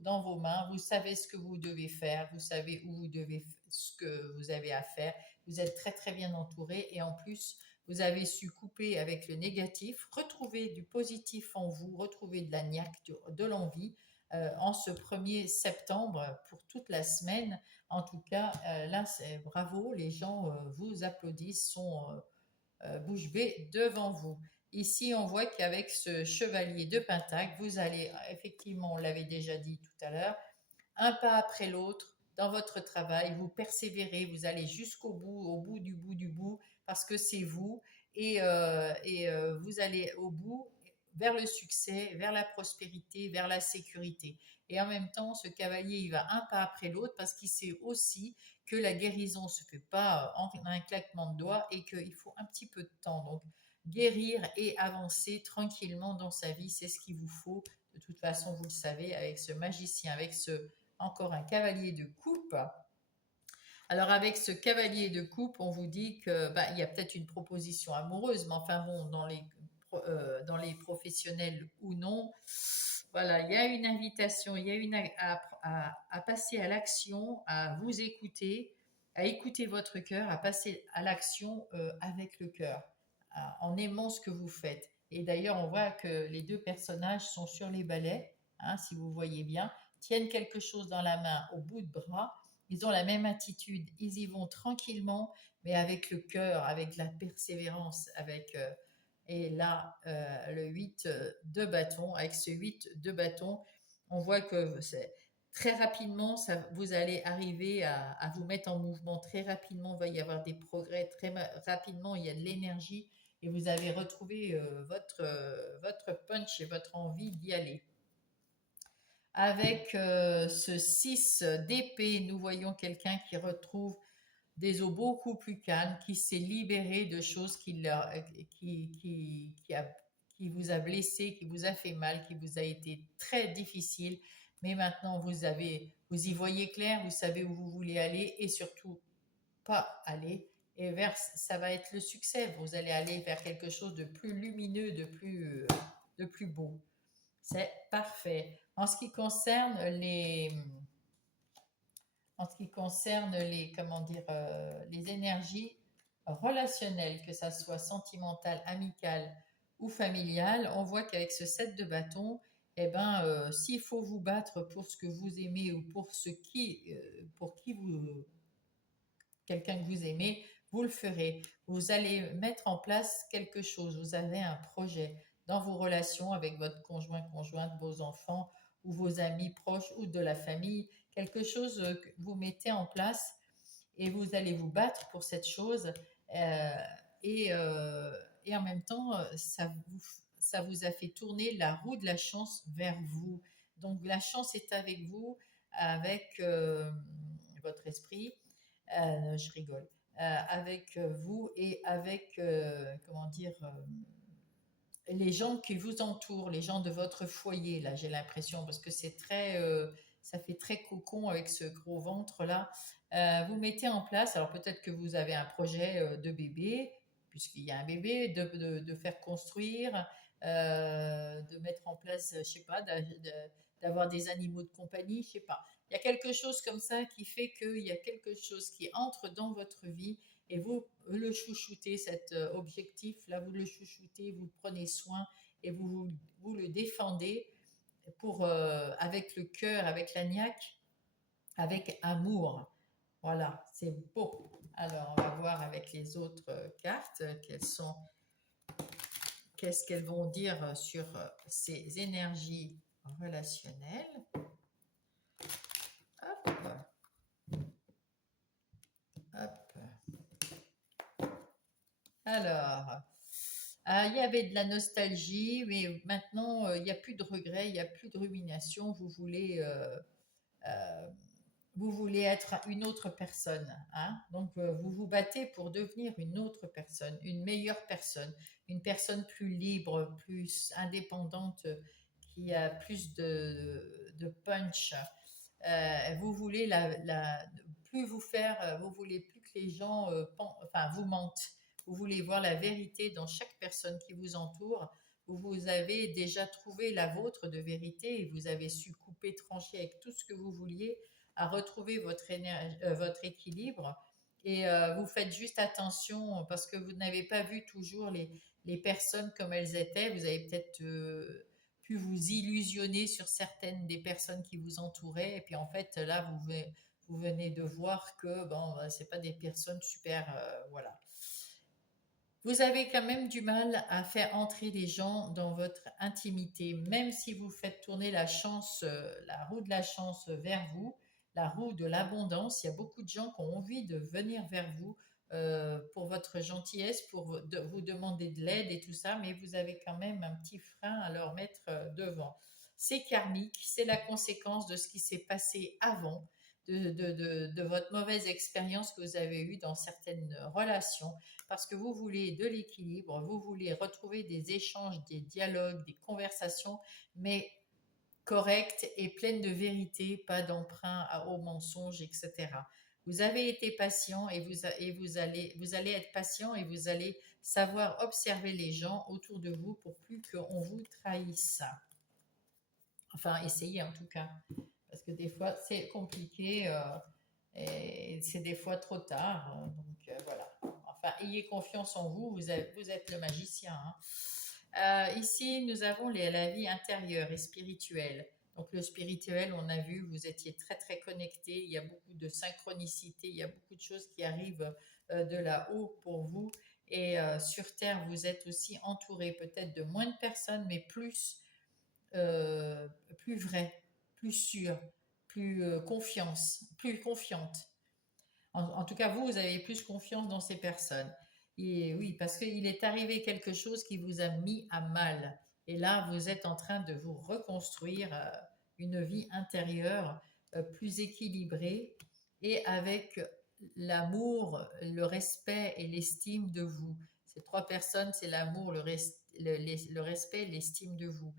dans vos mains, vous savez ce que vous devez faire, vous savez où vous devez, ce que vous avez à faire, vous êtes très très bien entouré et en plus, vous avez su couper avec le négatif, retrouver du positif en vous, retrouver de la niaque, de l'envie, en ce 1er septembre pour toute la semaine. En tout cas, là, c'est bravo, les gens vous applaudissent, sont bouche bée devant vous. Ici, on voit qu'avec ce chevalier de Pentacle, vous allez, effectivement, on l'avait déjà dit tout à l'heure, un pas après l'autre dans votre travail, vous persévérez, vous allez jusqu'au bout, au bout du bout du bout, parce que c'est vous, et vous allez au bout vers le succès, vers la prospérité, vers la sécurité. Et en même temps, ce cavalier, il va un pas après l'autre parce qu'il sait aussi que la guérison ne se fait pas en un claquement de doigts et qu'il faut un petit peu de temps. Donc, guérir et avancer tranquillement dans sa vie, c'est ce qu'il vous faut. De toute façon, vous le savez, avec ce magicien, avec encore un cavalier de coupe. Alors avec ce cavalier de coupe, on vous dit que il y a peut-être une proposition amoureuse, mais enfin bon, dans les professionnels ou non, Voilà, il y a une invitation, il y a une à passer à l'action, à vous écouter, à écouter votre cœur, à passer à l'action avec le cœur, en aimant ce que vous faites. Et d'ailleurs, on voit que les deux personnages sont sur les balais, hein, si vous voyez bien, tiennent quelque chose dans la main au bout de bras. Ils ont la même attitude, ils y vont tranquillement, mais avec le cœur, avec la persévérance, avec et là, le 8 de bâton, avec ce 8 de bâton, on voit que très rapidement, vous allez arriver à vous mettre en mouvement très rapidement. Il va y avoir des progrès très rapidement. Il y a de l'énergie et vous avez retrouvé votre punch et votre envie d'y aller. Avec ce 6 d'épée, nous voyons quelqu'un qui retrouve des eaux beaucoup plus calmes, qui s'est libéré de choses qui vous a blessé, qui vous a fait mal, qui vous a été très difficile. Mais maintenant, vous y voyez clair, vous savez où vous voulez aller et surtout pas aller. Et ça va être le succès. Vous allez aller vers quelque chose de plus lumineux, de plus beau. C'est parfait. En ce qui concerne comment dire, les énergies relationnelles, que ça soit sentimentale, amicale ou familiale, on voit qu'avec ce 7 de bâton, eh ben, s'il faut vous battre pour ce que vous aimez ou pour qui vous, quelqu'un que vous aimez, vous le ferez. Vous allez mettre en place quelque chose. Vous avez un projet dans vos relations avec votre conjoint, conjointe, vos enfants ou vos amis proches ou de la famille, quelque chose que vous mettez en place et vous allez vous battre pour cette chose. euh, et, euh, et en même temps, ça vous a fait tourner la roue de la chance vers vous. Donc la chance est avec vous, avec votre esprit. Je rigole. Avec vous et avec, comment dire, les gens qui vous entourent, les gens de votre foyer, là, j'ai l'impression, parce que ça fait très cocon avec ce gros ventre-là. Vous mettez en place, alors peut-être que vous avez un projet de bébé, puisqu'il y a un bébé, de faire construire, de mettre en place, je sais pas, d'avoir des animaux de compagnie, je sais pas. Il y a quelque chose comme ça qui fait qu'il y a quelque chose qui entre dans votre vie et vous le chouchoutez, cet objectif-là, vous le chouchoutez, vous le prenez soin et vous le défendez avec le cœur, avec la niaque, avec amour. Voilà, c'est beau. Alors, on va voir avec les autres cartes qu'est-ce qu'elles vont dire sur ces énergies relationnelles. Hop, hop. Alors, il y avait de la nostalgie, mais maintenant, il n'y a plus de regrets, il n'y a plus de rumination. Euh, vous voulez être une autre personne, hein? Donc, vous vous battez pour devenir une autre personne, une meilleure personne, une personne plus libre, plus indépendante, qui a plus de punch. Vous voulez plus vous faire, vous voulez plus que les gens vous mentent. Vous voulez voir la vérité dans chaque personne qui vous entoure. Vous avez déjà trouvé la vôtre de vérité et vous avez su couper, trancher avec tout ce que vous vouliez à retrouver votre équilibre. Et vous faites juste attention parce que vous n'avez pas vu toujours les personnes comme elles étaient. Vous avez peut-être pu vous illusionner sur certaines des personnes qui vous entouraient. Et puis en fait, là, vous venez de voir que bon, c'est pas des personnes super. Voilà. Vous avez quand même du mal à faire entrer les gens dans votre intimité, même si vous faites tourner la roue de la chance vers vous, la roue de l'abondance. Il y a beaucoup de gens qui ont envie de venir vers vous pour votre gentillesse, vous demander de l'aide et tout ça, mais vous avez quand même un petit frein à leur mettre devant. C'est karmique, c'est la conséquence de ce qui s'est passé avant, de votre mauvaise expérience que vous avez eue dans certaines relations parce que vous voulez de l'équilibre, vous voulez retrouver des échanges, des dialogues, des conversations, mais correctes et pleines de vérité, pas d'emprunt aux mensonges, etc. Vous avez été patient et vous allez être patient et vous allez savoir observer les gens autour de vous pour plus qu'on vous trahisse. Enfin, essayez en tout cas, parce que des fois c'est compliqué et c'est des fois trop tard. Donc voilà. Enfin, ayez confiance en vous, vous êtes le magicien. Hein. Ici, nous avons la vie intérieure et spirituelle. Donc le spirituel, on a vu, vous étiez très très connecté, il y a beaucoup de synchronicité, il y a beaucoup de choses qui arrivent de là-haut pour vous. Et sur Terre, vous êtes aussi entouré peut-être de moins de personnes, mais euh, plus vrai, plus sûr, plus plus confiante. En tout cas, vous avez plus confiance dans ces personnes. Et oui, parce qu'il est arrivé quelque chose qui vous a mis à mal. Et là, vous êtes en train de vous reconstruire une vie intérieure plus équilibrée et avec l'amour, le respect et l'estime de vous. Ces trois personnes, c'est l'amour, le respect et l'estime de vous.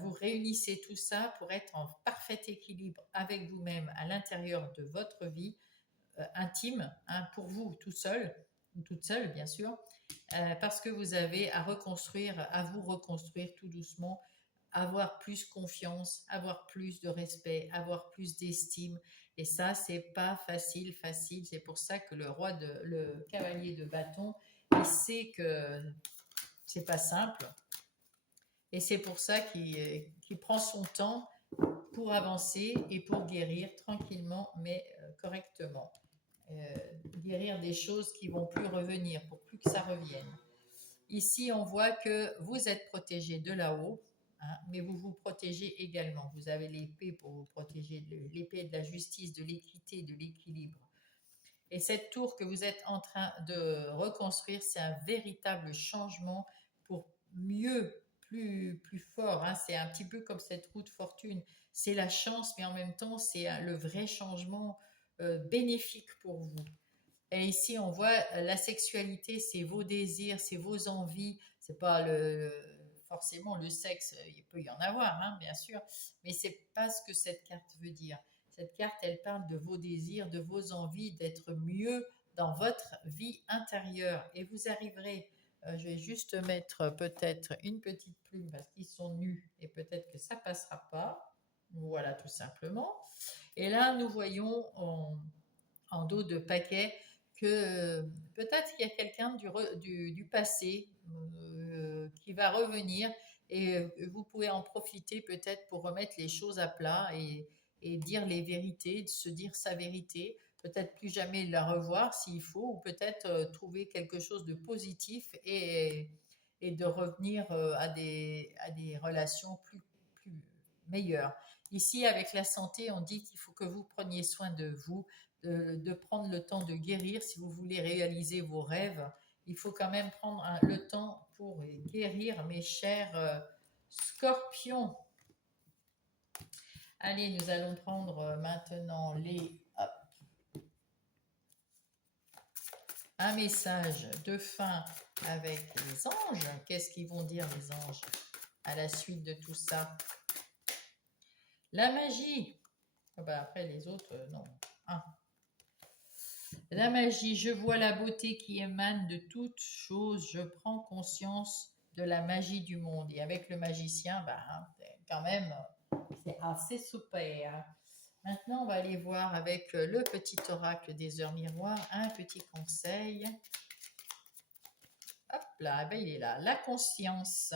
Vous réunissez tout ça pour être en parfait équilibre avec vous-même à l'intérieur de votre vie intime, hein, pour vous tout seul, ou toute seule bien sûr, parce que vous avez à reconstruire, à vous reconstruire tout doucement, avoir plus confiance, avoir plus de respect, avoir plus d'estime. Et ça, c'est pas facile. C'est pour ça que le cavalier de bâton, il sait que c'est pas simple. Et c'est pour ça qu'il prend son temps pour avancer et pour guérir tranquillement, mais correctement. Guérir des choses qui vont plus revenir, pour plus que ça revienne. Ici, on voit que vous êtes protégé de là-haut, hein, mais vous vous protégez également. Vous avez l'épée pour vous protéger, l'épée de la justice, de l'équité, de l'équilibre. Et cette tour que vous êtes en train de reconstruire, c'est un véritable changement pour mieux, plus fort. Hein. C'est un petit peu comme cette roue de fortune. C'est la chance, mais en même temps, c'est le vrai changement bénéfique pour vous. Et ici, on voit la sexualité, c'est vos désirs, c'est vos envies. C'est pas forcément le sexe, il peut y en avoir, hein, bien sûr, mais c'est pas ce que cette carte veut dire. Cette carte, elle parle de vos désirs, de vos envies, d'être mieux dans votre vie intérieure. Et vous arriverez, je vais juste mettre peut-être une petite plume parce qu'ils sont nus et peut-être que ça passera pas. Voilà, tout simplement. Et là, nous voyons en dos de paquet que peut-être qu'il y a quelqu'un du passé qui va revenir et vous pouvez en profiter peut-être pour remettre les choses à plat et dire les vérités, se dire sa vérité, peut-être plus jamais la revoir s'il faut, ou peut-être trouver quelque chose de positif et de revenir à des relations plus meilleures. Ici, avec la santé, on dit qu'il faut que vous preniez soin de vous, de prendre le temps de guérir. Si vous voulez réaliser vos rêves, il faut quand même prendre le temps pour guérir, mes chers scorpions. Allez, nous allons prendre maintenant un message de fin avec les anges. Qu'est-ce qu'ils vont dire les anges à la suite de tout ça? La magie. Oh ben après les autres, non. Ah. La magie, je vois la beauté qui émane de toutes choses, je prends conscience de la magie du monde. Et avec le magicien, ben, quand même, c'est assez super. Maintenant, on va aller voir avec le petit oracle des heures miroirs un petit conseil. Hop là, ben il est là. La conscience.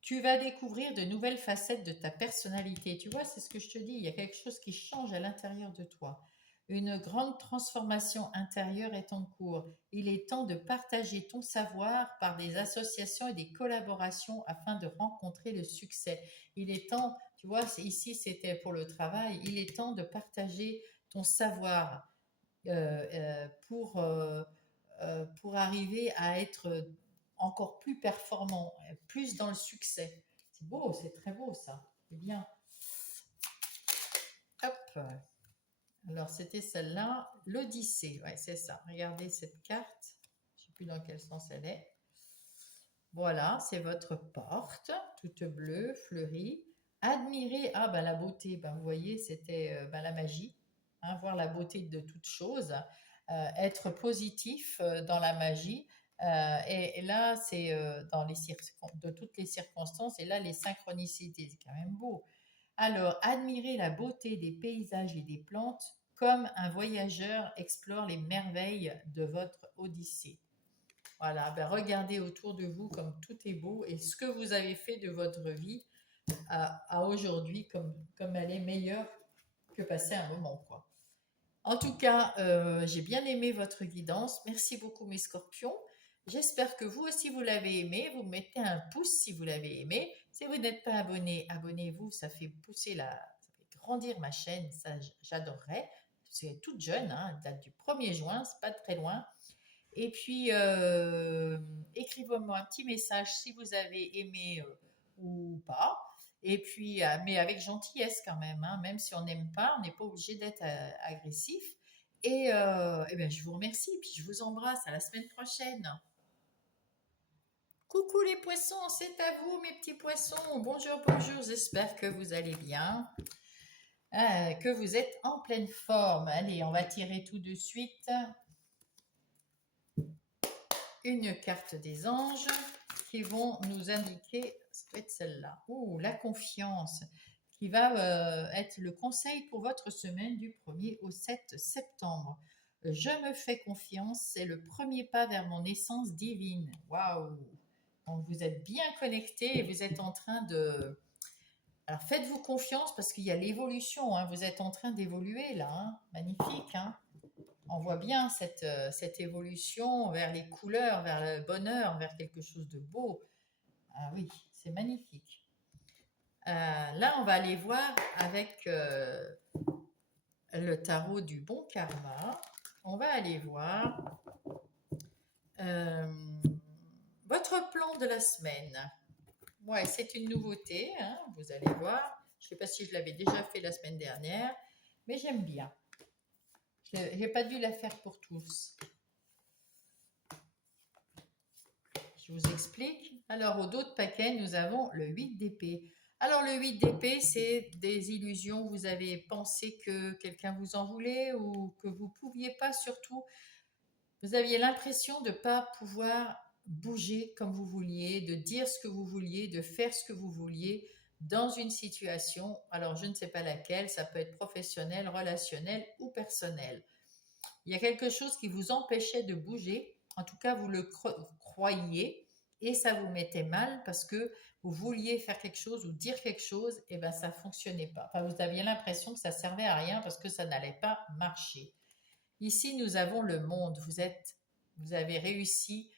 Tu vas découvrir de nouvelles facettes de ta personnalité. Tu vois, c'est ce que je te dis. Il y a quelque chose qui change à l'intérieur de toi. Une grande transformation intérieure est en cours. Il est temps de partager ton savoir par des associations et des collaborations afin de rencontrer le succès. Il est temps, tu vois, ici c'était pour le travail, il est temps de partager ton savoir pour arriver à être encore plus performant, plus dans le succès. C'est beau, c'est très beau ça. C'est bien. Hop. Alors c'était celle-là, l'Odyssée. Ouais, c'est ça. Regardez cette carte. Je ne sais plus dans quel sens elle est. Voilà, c'est votre porte, toute bleue, fleurie. Admirez, ah ben la beauté, ben, vous voyez, c'était ben, la magie. Hein, voir la beauté de toute chose, être positif dans la magie, Et là, c'est de toutes les circonstances, et là, les synchronicités, c'est quand même beau. Alors, admirez la beauté des paysages et des plantes comme un voyageur explore les merveilles de votre Odyssée. Voilà, ben regardez autour de vous comme tout est beau et ce que vous avez fait de votre vie à aujourd'hui, comme elle est meilleure que passer un moment, quoi. En tout cas, j'ai bien aimé votre guidance. Merci beaucoup, mes scorpions. J'espère que vous aussi vous l'avez aimé. Vous mettez un pouce si vous l'avez aimé. Si vous n'êtes pas abonné, abonnez-vous. Ça fait ça fait grandir ma chaîne. Ça, j'adorerais. C'est toute jeune, hein, elle date du 1er juin, c'est pas très loin. Et puis, écrivez-moi un petit message si vous avez aimé ou pas. Et puis, mais avec gentillesse quand même, hein, même si on n'aime pas, on n'est pas obligé d'être agressif. Et bien, je vous remercie, et puis je vous embrasse à la semaine prochaine. Coucou les poissons, c'est à vous mes petits poissons. Bonjour, bonjour, j'espère que vous allez bien, que vous êtes en pleine forme. Allez, on va tirer tout de suite une carte des anges qui vont nous indiquer, ça doit être celle-là, la confiance, qui va être le conseil pour votre semaine du 1er au 7 septembre. Je me fais confiance, c'est le premier pas vers mon essence divine. Waouh! Donc vous êtes bien connecté et vous êtes en train de... Alors faites-vous confiance parce qu'il y a l'évolution, hein. Vous êtes en train d'évoluer là, hein. Magnifique, hein. On voit bien cette évolution vers les couleurs, vers le bonheur, vers quelque chose de beau. Ah oui, c'est magnifique. Là, on va aller voir avec le tarot du bon karma. On va aller voir euh, votre plan de la semaine. Ouais, c'est une nouveauté, hein, vous allez voir. Je ne sais pas si je l'avais déjà fait la semaine dernière, mais j'aime bien. Je n'ai pas dû la faire pour tous. Je vous explique. Alors, au dos de paquet, nous avons le 8 d'épée. Alors, le 8 d'épée, c'est des illusions. Vous avez pensé que quelqu'un vous en voulait ou que vous ne pouviez pas, surtout. Vous aviez l'impression de ne pas pouvoir bouger comme vous vouliez, de dire ce que vous vouliez, de faire ce que vous vouliez dans une situation. Alors, je ne sais pas laquelle, ça peut être professionnel, relationnel ou personnel. Il y a quelque chose qui vous empêchait de bouger. En tout cas, vous le croyiez et ça vous mettait mal parce que vous vouliez faire quelque chose ou dire quelque chose et ben ça fonctionnait pas. Enfin, vous aviez l'impression que ça servait à rien parce que ça n'allait pas marcher. Ici, nous avons le monde. Vous avez réussi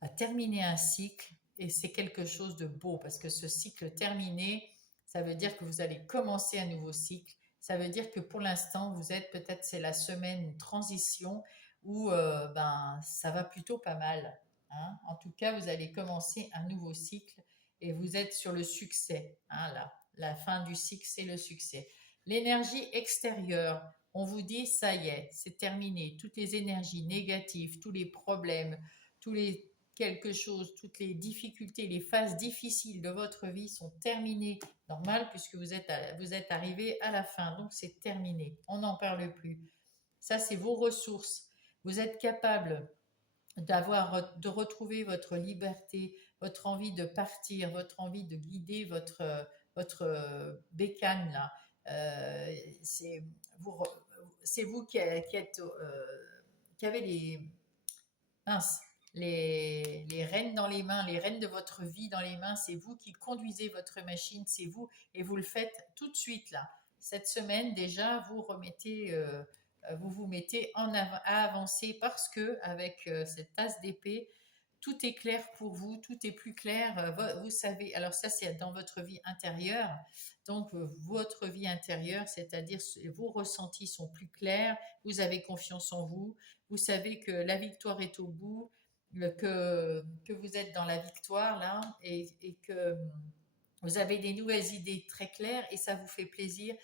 à terminer un cycle et c'est quelque chose de beau parce que ce cycle terminé, ça veut dire que vous allez commencer un nouveau cycle. Ça veut dire que pour l'instant, vous êtes peut-être c'est la semaine transition où ben ça va plutôt pas mal, hein. En tout cas, vous allez commencer un nouveau cycle et vous êtes sur le succès, hein, là. La fin du cycle, c'est le succès. L'énergie extérieure, on vous dit ça y est, c'est terminé. Toutes les énergies négatives, tous les problèmes, tous les quelque chose, toutes les difficultés, les phases difficiles de votre vie sont terminées. Normal, puisque vous êtes arrivé à la fin, donc c'est terminé. On n'en parle plus. Ça, c'est vos ressources. Vous êtes capable de retrouver votre liberté, votre envie de partir, votre envie de guider votre bécane là. C'est vous, c'est vous qui êtes, qui avez mince, les rênes dans les mains, les rênes de votre vie dans les mains, c'est vous qui conduisez votre machine, c'est vous, et vous le faites tout de suite là. Cette semaine déjà, vous vous mettez à avancer parce que avec cette tasse d'épée, tout est clair pour vous, tout est plus clair. Vous savez, alors ça c'est dans votre vie intérieure, donc votre vie intérieure, c'est-à-dire vos ressentis sont plus clairs, vous avez confiance en vous, vous savez que la victoire est au bout, que vous êtes dans la victoire là et que vous avez des nouvelles idées très claires et ça vous fait plaisir,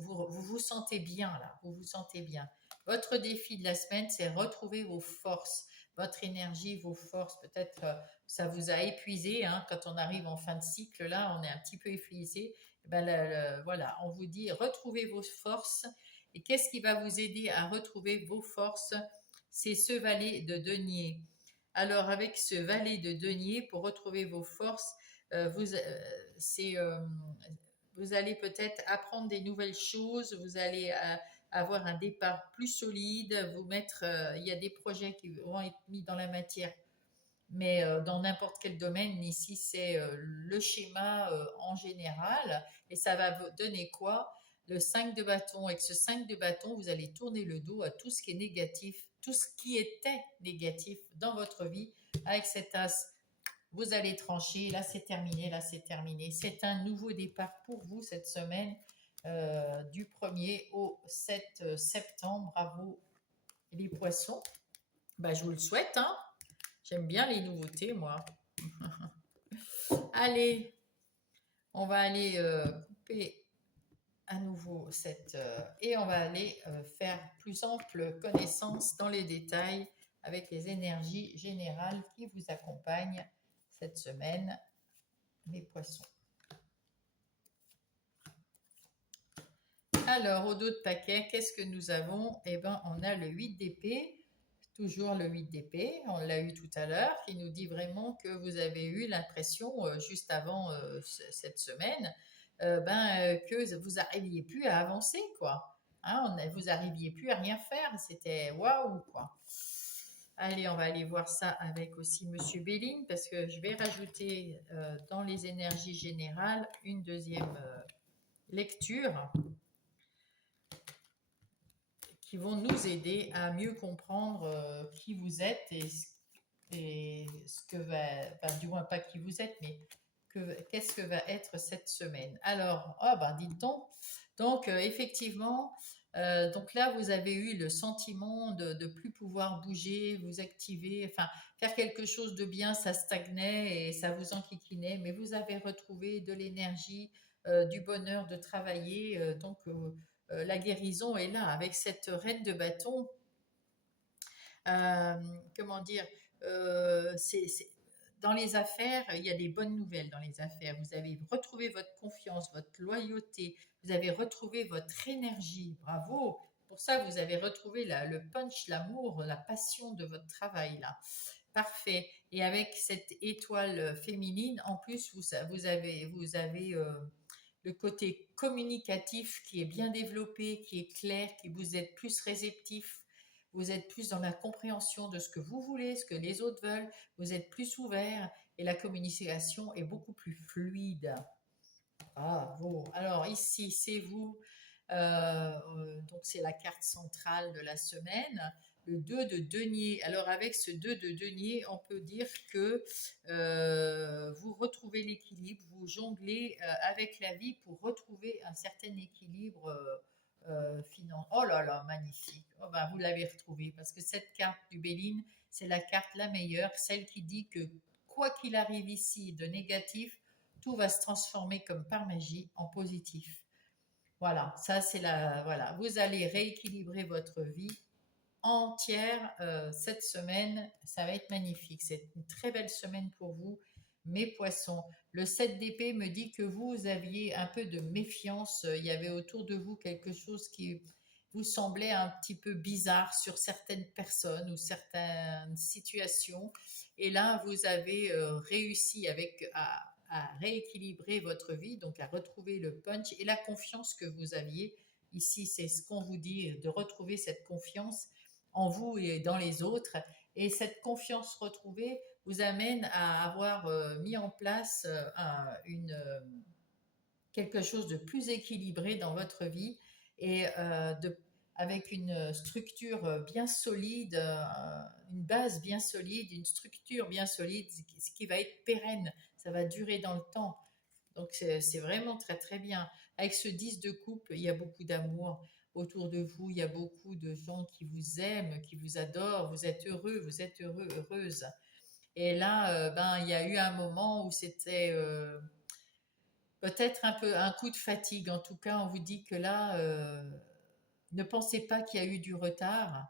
vous vous sentez bien là, vous vous sentez bien. Votre défi de la semaine, c'est retrouver vos forces, votre énergie, vos forces. Peut-être ça vous a épuisé, hein, quand on arrive en fin de cycle, là, on est un petit peu épuisé. Ben, voilà, on vous dit retrouvez vos forces. Et qu'est-ce qui va vous aider à retrouver vos forces? C'est ce valet de denier. Alors, avec ce valet de denier, pour retrouver vos forces, c'est, vous allez peut-être apprendre des nouvelles choses, vous allez avoir un départ plus solide, vous mettre, il y a des projets qui vont être mis dans la matière, mais dans n'importe quel domaine, ici c'est le schéma en général, et ça va vous donner quoi? Le 5 de bâton. Avec ce 5 de bâton, vous allez tourner le dos à tout ce qui est négatif, tout ce qui était négatif dans votre vie. Avec cet as, vous allez trancher, là c'est terminé, là c'est terminé. C'est un nouveau départ pour vous cette semaine, du 1er au 7 septembre. Bravo les poissons. Bah, je vous le souhaite, hein. J'aime bien les nouveautés, moi. Allez, on va aller couper à nouveau cette... et on va aller faire plus ample connaissance dans les détails avec les énergies générales qui vous accompagnent cette semaine, les poissons. Alors, au dos de paquet, qu'est-ce que nous avons? Eh bien, on a le 8 d'épée, toujours le 8 d'épée, on l'a eu tout à l'heure, qui nous dit vraiment que vous avez eu l'impression, juste avant cette semaine, que vous n'arriviez plus à avancer, quoi. Hein, vous n'arriviez plus à rien faire, c'était waouh, quoi. Allez, on va aller voir ça avec aussi Monsieur Béline, parce que je vais rajouter dans les énergies générales une deuxième lecture qui vont nous aider à mieux comprendre qui vous êtes et ce que va, enfin, du moins pas qui vous êtes, mais qu'est-ce que va être cette semaine. Alors, dites donc effectivement, donc là vous avez eu le sentiment de plus pouvoir bouger, vous activer, enfin faire quelque chose de bien, ça stagnait et ça vous enquiquinait, mais vous avez retrouvé de l'énergie, du bonheur de travailler, la guérison est là avec cette reine de bâton. Euh, comment dire, dans les affaires, il y a des bonnes nouvelles dans les affaires. Vous avez retrouvé votre confiance, votre loyauté, vous avez retrouvé votre énergie. Bravo. Pour ça, vous avez retrouvé le punch, l'amour, la passion de votre travail là. Parfait. Et avec cette étoile féminine, en plus, vous avez le côté communicatif qui est bien développé, qui est clair, qui vous êtes plus réceptif, vous êtes plus dans la compréhension de ce que vous voulez, ce que les autres veulent, vous êtes plus ouvert et la communication est beaucoup plus fluide. Bravo. Alors ici, c'est vous. Donc c'est la carte centrale de la semaine. Le 2 de denier. Alors avec ce 2 de denier, on peut dire que vous retrouvez l'équilibre, vous jonglez avec la vie pour retrouver un certain équilibre financier. Oh là là, magnifique. Oh ben, vous l'avez retrouvé parce que cette carte du Béline, c'est la carte la meilleure, celle qui dit que quoi qu'il arrive ici de négatif, tout va se transformer comme par magie en positif. Voilà, ça c'est voilà, vous allez rééquilibrer votre vie entière cette semaine, ça va être magnifique. C'est une très belle semaine pour vous, mes poissons. Le 7 d'épée me dit que vous aviez un peu de méfiance, il y avait autour de vous quelque chose qui vous semblait un petit peu bizarre sur certaines personnes ou certaines situations. Et là, vous avez réussi à rééquilibrer votre vie, donc à retrouver le punch et la confiance que vous aviez. Ici, c'est ce qu'on vous dit, de retrouver cette confiance en vous et dans les autres. Et cette confiance retrouvée vous amène à avoir mis en place quelque chose de plus équilibré dans votre vie et avec une structure bien solide, une base bien solide, une structure bien solide, ce qui va être pérenne, ça va durer dans le temps. Donc c'est vraiment très très bien. Avec ce 10 de coupe, il y a beaucoup d'amour autour de vous, il y a beaucoup de gens qui vous aiment, qui vous adorent, vous êtes heureux, vous êtes heureux, heureuse. Et là, il y a eu un moment où c'était peut-être un peu un coup de fatigue. En tout cas, on vous dit que là, ne pensez pas qu'il y a eu du retard.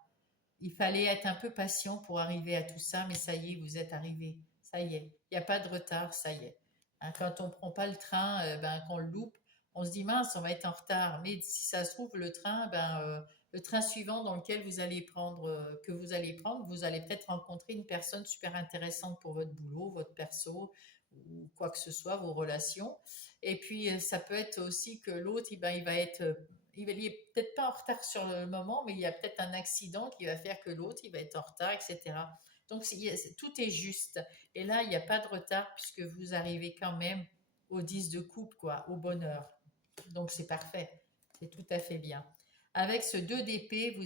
Il fallait être un peu patient pour arriver à tout ça, mais ça y est, vous êtes arrivé. Ça y est, il n'y a pas de retard, ça y est. Hein, quand on ne prend pas le train, qu'on le loupe, on se dit mince, on va être en retard. Mais si ça se trouve, le train, le train suivant dans lequel que vous allez peut-être rencontrer une personne super intéressante pour votre boulot, votre perso, ou quoi que ce soit, vos relations. Et puis, ça peut être aussi que l'autre, il va être, il est peut-être pas en retard sur le moment, mais il y a peut-être un accident qui va faire que l'autre, il va être en retard, etc. Donc, tout est juste. Et là, il n'y a pas de retard puisque vous arrivez quand même au 10 de coupe, quoi, au bonheur. Donc, c'est parfait. C'est tout à fait bien. Avec ce 2 d'épée,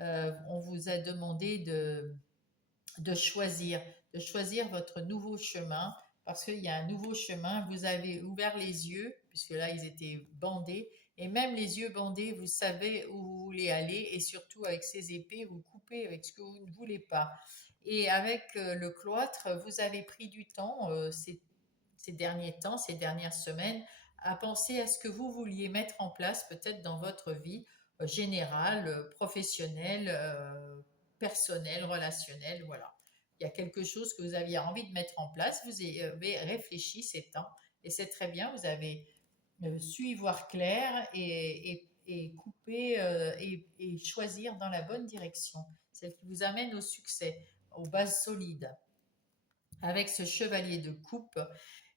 on vous a demandé de choisir votre nouveau chemin, parce qu'il y a un nouveau chemin. Vous avez ouvert les yeux, puisque là, ils étaient bandés, et même les yeux bandés, vous savez où vous voulez aller, et surtout avec ces épées, vous coupez avec ce que vous ne voulez pas. Et avec le cloître, vous avez pris du temps, ces derniers temps, ces dernières semaines, à penser à ce que vous vouliez mettre en place peut-être dans votre vie générale, professionnelle, personnelle, relationnelle, voilà. Il y a quelque chose que vous aviez envie de mettre en place, vous avez réfléchi ces temps, et c'est très bien, vous avez su y voir clair et couper et choisir dans la bonne direction, celle qui vous amène au succès, aux bases solides. Avec ce chevalier de coupe,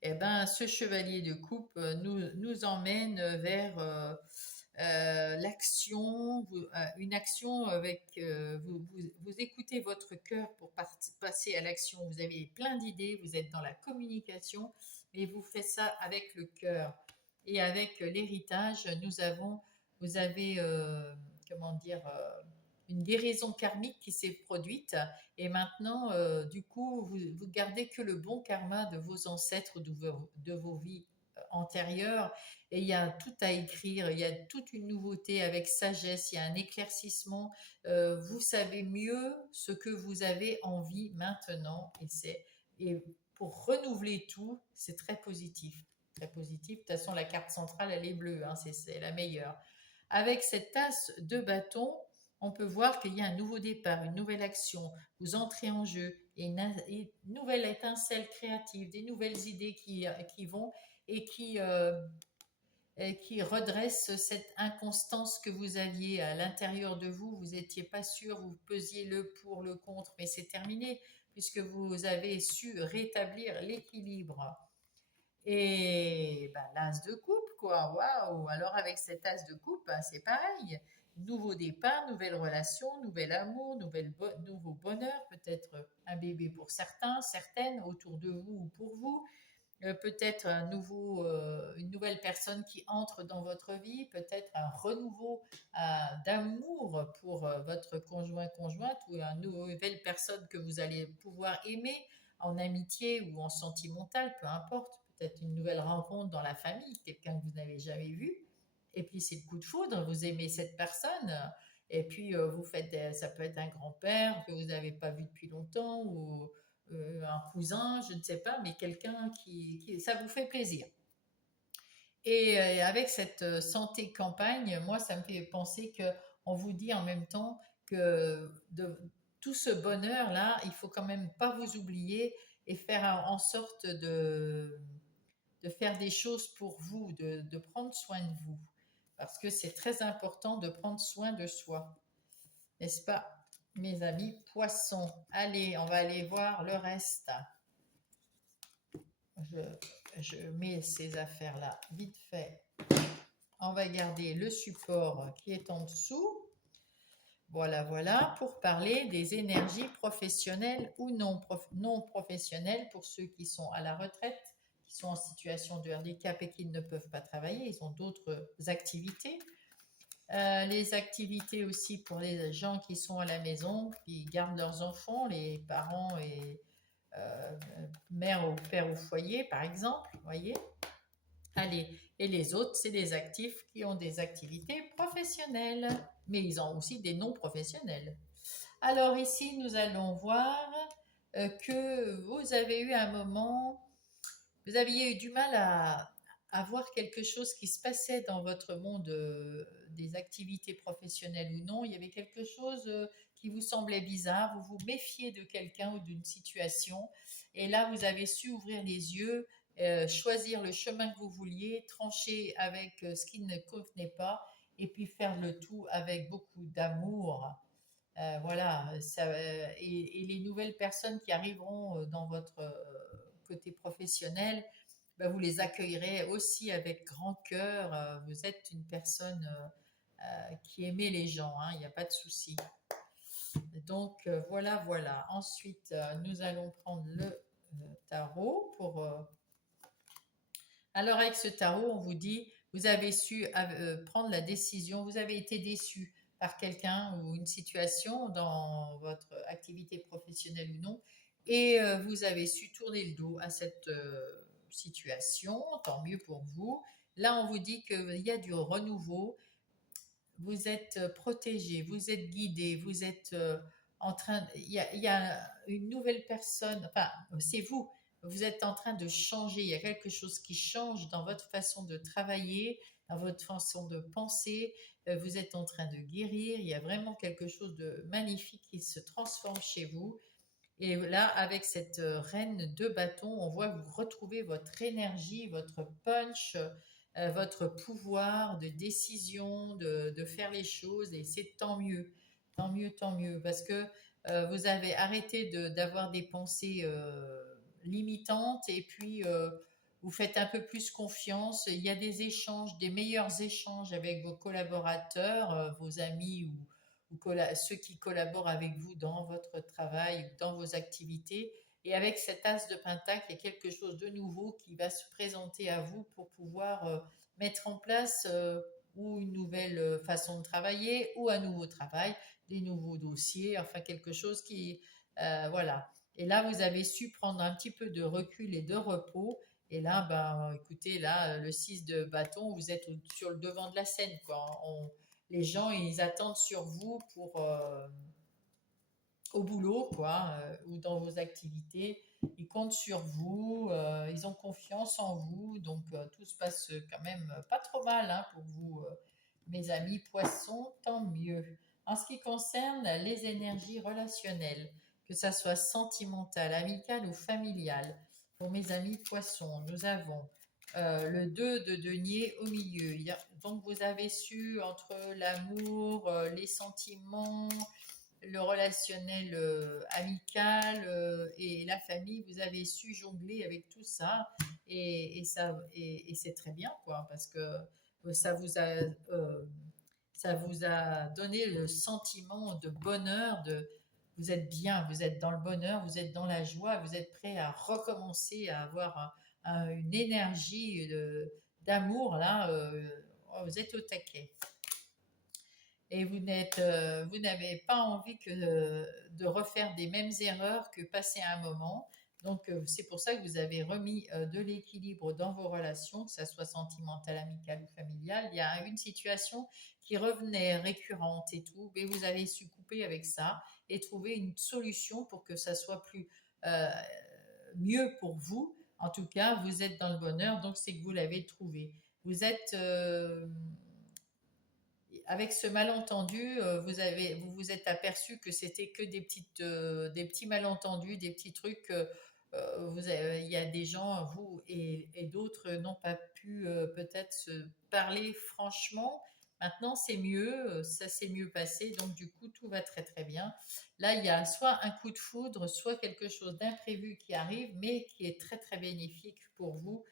eh ben, ce chevalier de coupe nous emmène vers l'action, une action avec vous écoutez votre cœur pour passer à l'action. Vous avez plein d'idées, vous êtes dans la communication, mais vous faites ça avec le cœur. Et avec l'héritage, vous avez, comment dire, une guérison karmique qui s'est produite et maintenant, du coup, vous gardez que le bon karma de vos ancêtres, de vos vies antérieures. Et il y a tout à écrire, il y a toute une nouveauté avec sagesse, il y a un éclaircissement. Vous savez mieux ce que vous avez envie maintenant. Et pour renouveler tout, c'est très positif. Très positif. De toute façon, la carte centrale, elle est bleue, hein, c'est la meilleure. Avec cette tasse de bâton, on peut voir qu'il y a un nouveau départ, une nouvelle action. Vous entrez en jeu et une nouvelle étincelle créative, des nouvelles idées qui vont et et qui redressent cette inconstance que vous aviez à l'intérieur de vous. Vous n'étiez pas sûr, vous pesiez le pour, le contre, mais c'est terminé puisque vous avez su rétablir l'équilibre. Et ben, l'as de coupe, quoi. Waouh! Alors, avec cet as de coupe, ben, c'est pareil. Nouveau départ, nouvelle relation, nouvel amour, nouveau bonheur, peut-être un bébé pour certains, certaines autour de vous ou pour vous. Peut-être une nouvelle personne qui entre dans votre vie, peut-être un renouveau d'amour pour votre conjoint, conjointe ou une nouvelle personne que vous allez pouvoir aimer en amitié ou en sentimental, peu importe. Peut-être une nouvelle rencontre dans la famille, quelqu'un que vous n'avez jamais vu. Et puis c'est le coup de foudre, vous aimez cette personne. Et puis ça peut être un grand-père que vous n'avez pas vu depuis longtemps ou un cousin, je ne sais pas, mais quelqu'un ça vous fait plaisir. Et avec cette santé campagne, moi, ça me fait penser que on vous dit en même temps que tout ce bonheur-là, il faut quand même pas vous oublier et faire en sorte de faire des choses pour vous, de prendre soin de vous. Parce que c'est très important de prendre soin de soi. N'est-ce pas, mes amis poissons? Allez, on va aller voir le reste. Je mets ces affaires-là vite fait. On va garder le support qui est en dessous. Voilà, voilà, pour parler des énergies professionnelles ou non professionnelles pour ceux qui sont à la retraite, qui sont en situation de handicap et qui ne peuvent pas travailler. Ils ont d'autres activités. Les activités aussi pour les gens qui sont à la maison, qui gardent leurs enfants, les parents et euh, mère ou père au foyer, par exemple, voyez. Allez, et les autres, c'est des actifs qui ont des activités professionnelles, mais ils ont aussi des non professionnels. Alors ici, nous allons voir que vous avez eu un moment, vous aviez eu du mal à voir quelque chose qui se passait dans votre monde des activités professionnelles ou non. Il y avait quelque chose qui vous semblait bizarre, vous vous méfiez de quelqu'un ou d'une situation, et là, vous avez su ouvrir les yeux, choisir le chemin que vous vouliez, trancher avec ce qui ne convenait pas, et puis faire le tout avec beaucoup d'amour. Voilà, et les nouvelles personnes qui arriveront dans votre côté professionnel, ben, vous les accueillerez aussi avec grand cœur. Vous êtes une personne qui aimait les gens, hein, il n'y a pas de souci. Donc voilà, voilà. Ensuite, nous allons prendre le tarot pour. Alors avec ce tarot, on vous dit, vous avez su prendre la décision, vous avez été déçu par quelqu'un ou une situation dans votre activité professionnelle ou non, et vous avez su tourner le dos à cette situation, tant mieux pour vous. Là, on vous dit qu'il y a du renouveau, vous êtes protégé, vous êtes guidé, vous êtes en train, il y a une nouvelle personne, enfin, c'est vous, vous êtes en train de changer, il y a quelque chose qui change dans votre façon de travailler, dans votre façon de penser, vous êtes en train de guérir, il y a vraiment quelque chose de magnifique qui se transforme chez vous. Et là, avec cette reine de bâton, on voit que vous retrouvez votre énergie, votre punch, votre pouvoir de décision, de faire les choses, et c'est tant mieux, tant mieux, tant mieux, parce que vous avez arrêté d'avoir des pensées limitantes, et puis vous faites un peu plus confiance. Il y a des échanges, des meilleurs échanges avec vos collaborateurs, vos amis ou ceux qui collaborent avec vous dans votre travail ou dans vos activités. Et avec cet as de pentacle, il y a quelque chose de nouveau qui va se présenter à vous pour pouvoir mettre en place ou une nouvelle façon de travailler ou un nouveau travail, des nouveaux dossiers, enfin quelque chose qui... voilà. Et là, vous avez su prendre un petit peu de recul et de repos. Et là, ben, écoutez, là, le 6 de bâton, vous êtes sur le devant de la scène, quoi. Les gens, ils attendent sur vous pour au boulot, quoi, ou dans vos activités. Ils comptent sur vous, ils ont confiance en vous, donc tout se passe quand même pas trop mal hein, pour vous, mes amis poissons, tant mieux. En ce qui concerne les énergies relationnelles, que ça soit sentimentale, amicale ou familiale, pour mes amis poissons, nous avons le 2 de denier au milieu. Donc vous avez su entre l'amour, les sentiments, le relationnel amical et la famille, vous avez su jongler avec tout ça et c'est très bien quoi parce que ça vous a ça vous a donné le sentiment de bonheur, de vous êtes bien, vous êtes dans le bonheur, vous êtes dans la joie, vous êtes prêt à recommencer, à avoir une énergie d'amour là, vous êtes au taquet et vous n'avez pas envie que de refaire des mêmes erreurs que passer un moment. Donc, c'est pour ça que vous avez remis de l'équilibre dans vos relations, que ça soit sentimentale, amicale ou familiale. Il y a une situation qui revenait récurrente et tout, mais vous avez su couper avec ça et trouver une solution pour que ça soit plus euh, mieux pour vous. En tout cas, vous êtes dans le bonheur, donc c'est que vous l'avez trouvé. Vous êtes avec ce malentendu, vous vous êtes aperçu que c'était que des petits malentendus, des petits trucs. Il y a des gens, vous et d'autres, n'ont pas pu peut-être se parler franchement. Maintenant, c'est mieux, ça s'est mieux passé, donc du coup, tout va très très bien. Là, il y a soit un coup de foudre, soit quelque chose d'imprévu qui arrive, mais qui est très très bénéfique pour vous,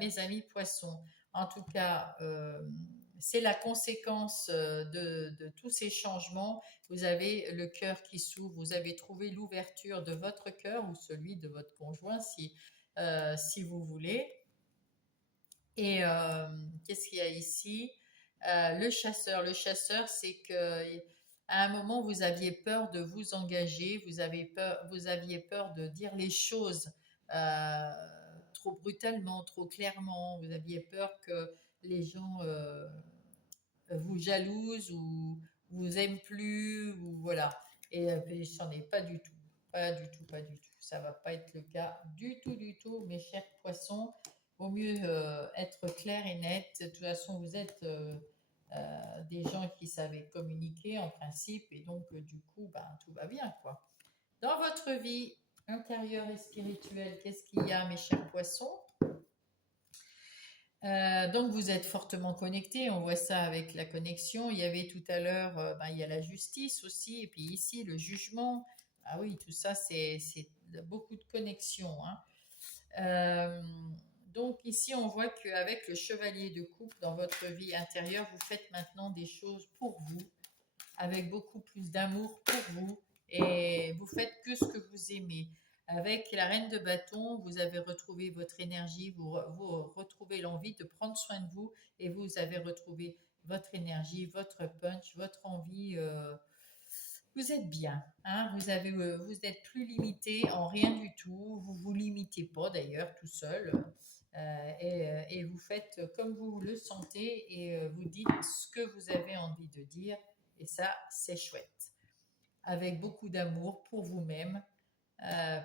mes amis poissons. En tout cas, c'est la conséquence de tous ces changements. Vous avez le cœur qui s'ouvre, vous avez trouvé l'ouverture de votre cœur ou celui de votre conjoint si vous voulez. Et qu'est-ce qu'il y a ici? Le chasseur, c'est que à un moment vous aviez peur de vous engager, vous aviez peur de dire les choses euh, trop brutalement, trop clairement. Vous aviez peur que les gens vous jalousent ou vous aiment plus ou voilà. Et j'en ai pas du tout, pas du tout, pas du tout. Ça va pas être le cas du tout, mes chers poissons. Vaut mieux être clair et net. De toute façon, vous êtes des gens qui savent communiquer en principe et donc du coup, ben, tout va bien quoi. Dans votre vie intérieure et spirituelle, qu'est-ce qu'il y a, mes chers poissons? Donc vous êtes fortement connecté, on voit ça avec la connexion. Il y avait tout à l'heure, ben, il y a la justice aussi, et puis ici le jugement. Ah oui, tout ça c'est beaucoup de connexions, hein. Euh, donc ici on voit qu'avec le chevalier de coupe dans votre vie intérieure, vous faites maintenant des choses pour vous, avec beaucoup plus d'amour pour vous, et vous faites que ce que vous aimez. Avec la reine de bâton, vous avez retrouvé votre énergie, vous retrouvez l'envie de prendre soin de vous et vous avez retrouvé votre énergie, votre punch, votre envie. Vous êtes bien, hein, vous êtes plus limité en rien du tout, vous vous limitez pas d'ailleurs tout seul, et vous faites comme vous le sentez et vous dites ce que vous avez envie de dire et ça c'est chouette. Avec beaucoup d'amour pour vous-même,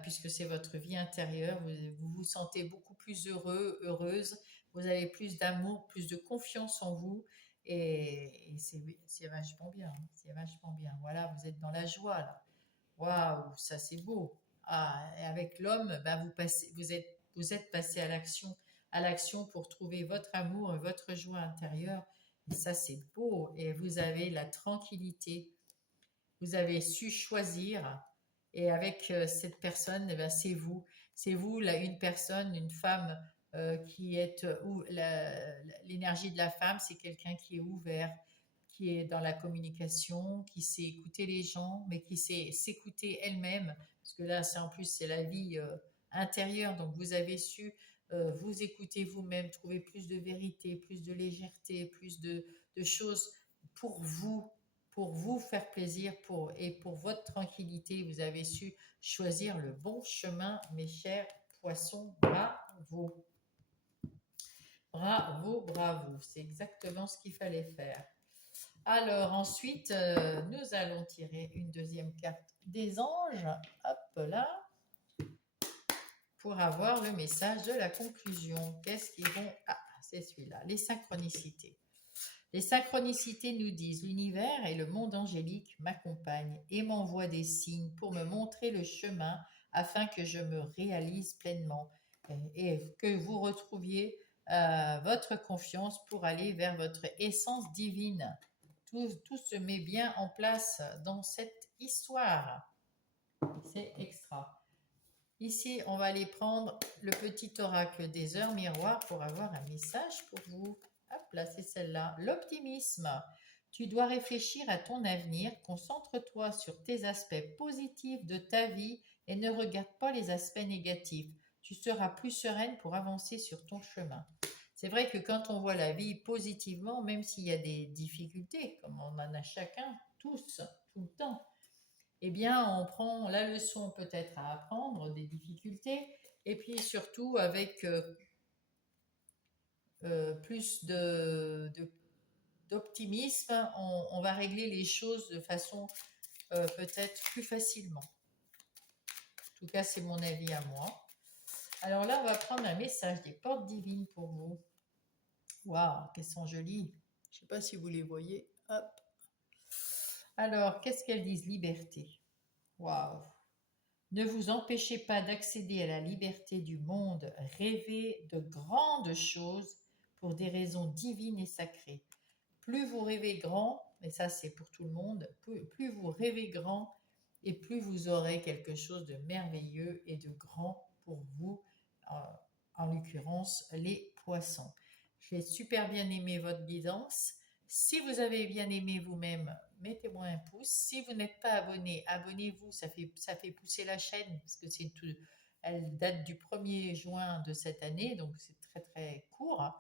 puisque c'est votre vie intérieure, vous vous sentez beaucoup plus heureux, heureuse, vous avez plus d'amour, plus de confiance en vous, et c'est vachement bien, hein, c'est vachement bien. Voilà, vous êtes dans la joie là. Waouh, ça c'est beau. Ah, et avec l'homme, ben vous êtes passé à l'action pour trouver votre amour et votre joie intérieure. Et ça c'est beau. Et vous avez la tranquillité, vous avez su choisir et avec cette personne, eh ben, c'est vous là, une personne, une femme qui est où l'énergie de la femme, c'est quelqu'un qui est ouvert, qui est dans la communication, qui sait écouter les gens, mais qui sait s'écouter elle-même, parce que là, c'est en plus c'est la vie intérieure, donc vous avez su vous écouter vous-même, trouver plus de vérité, plus de légèreté, plus de choses pour vous pour vous faire plaisir et pour votre tranquillité, vous avez su choisir le bon chemin, mes chers poissons. Bravo, bravo, bravo. C'est exactement ce qu'il fallait faire. Alors ensuite, nous allons tirer une deuxième carte des anges. Hop là, pour avoir le message de la conclusion. Qu'est-ce qu'ils vont... Ah, c'est celui-là, les synchronicités. Les synchronicités nous disent: l'univers et le monde angélique m'accompagnent et m'envoient des signes pour me montrer le chemin afin que je me réalise pleinement et que vous retrouviez votre confiance pour aller vers votre essence divine. Tout se met bien en place dans cette histoire. C'est extra. Ici, on va aller prendre le petit oracle des heures miroirs pour avoir un message pour vous. Hop là, c'est celle-là. L'optimisme. Tu dois réfléchir à ton avenir, concentre-toi sur tes aspects positifs de ta vie et ne regarde pas les aspects négatifs. Tu seras plus sereine pour avancer sur ton chemin. C'est vrai que quand on voit la vie positivement, même s'il y a des difficultés, comme on en a chacun, tous, tout le temps, eh bien, on prend la leçon peut-être à apprendre des difficultés, et puis surtout avec plus d'optimisme, on va régler les choses de façon peut-être plus facilement. En tout cas, c'est mon avis à moi. Alors là, on va prendre un message des portes divines pour vous. Waouh, qu'elles sont jolies. Je ne sais pas si vous les voyez. Hop. Alors, qu'est-ce qu'elles disent? Liberté. Waouh. Ne vous empêchez pas d'accéder à la liberté du monde, rêvez de grandes choses pour des raisons divines et sacrées. Plus vous rêvez grand, et ça c'est pour tout le monde, plus vous rêvez grand et plus vous aurez quelque chose de merveilleux et de grand pour vous, en l'occurrence les poissons. J'ai super bien aimé votre guidance. Si vous avez bien aimé vous-même, mettez-moi un pouce. Si vous n'êtes pas abonné, abonnez-vous, ça fait pousser la chaîne parce que elle date du 1er juin de cette année, donc c'est très très court.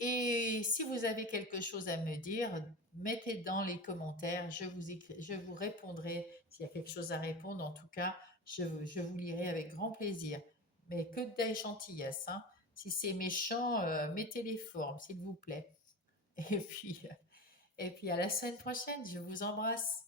Et si vous avez quelque chose à me dire, mettez dans les commentaires, je vous répondrai s'il y a quelque chose à répondre. En tout cas, je vous lirai avec grand plaisir. Mais que des gentillesses, hein. Si c'est méchant, mettez les formes, s'il vous plaît. Et puis, et puis à la semaine prochaine, je vous embrasse.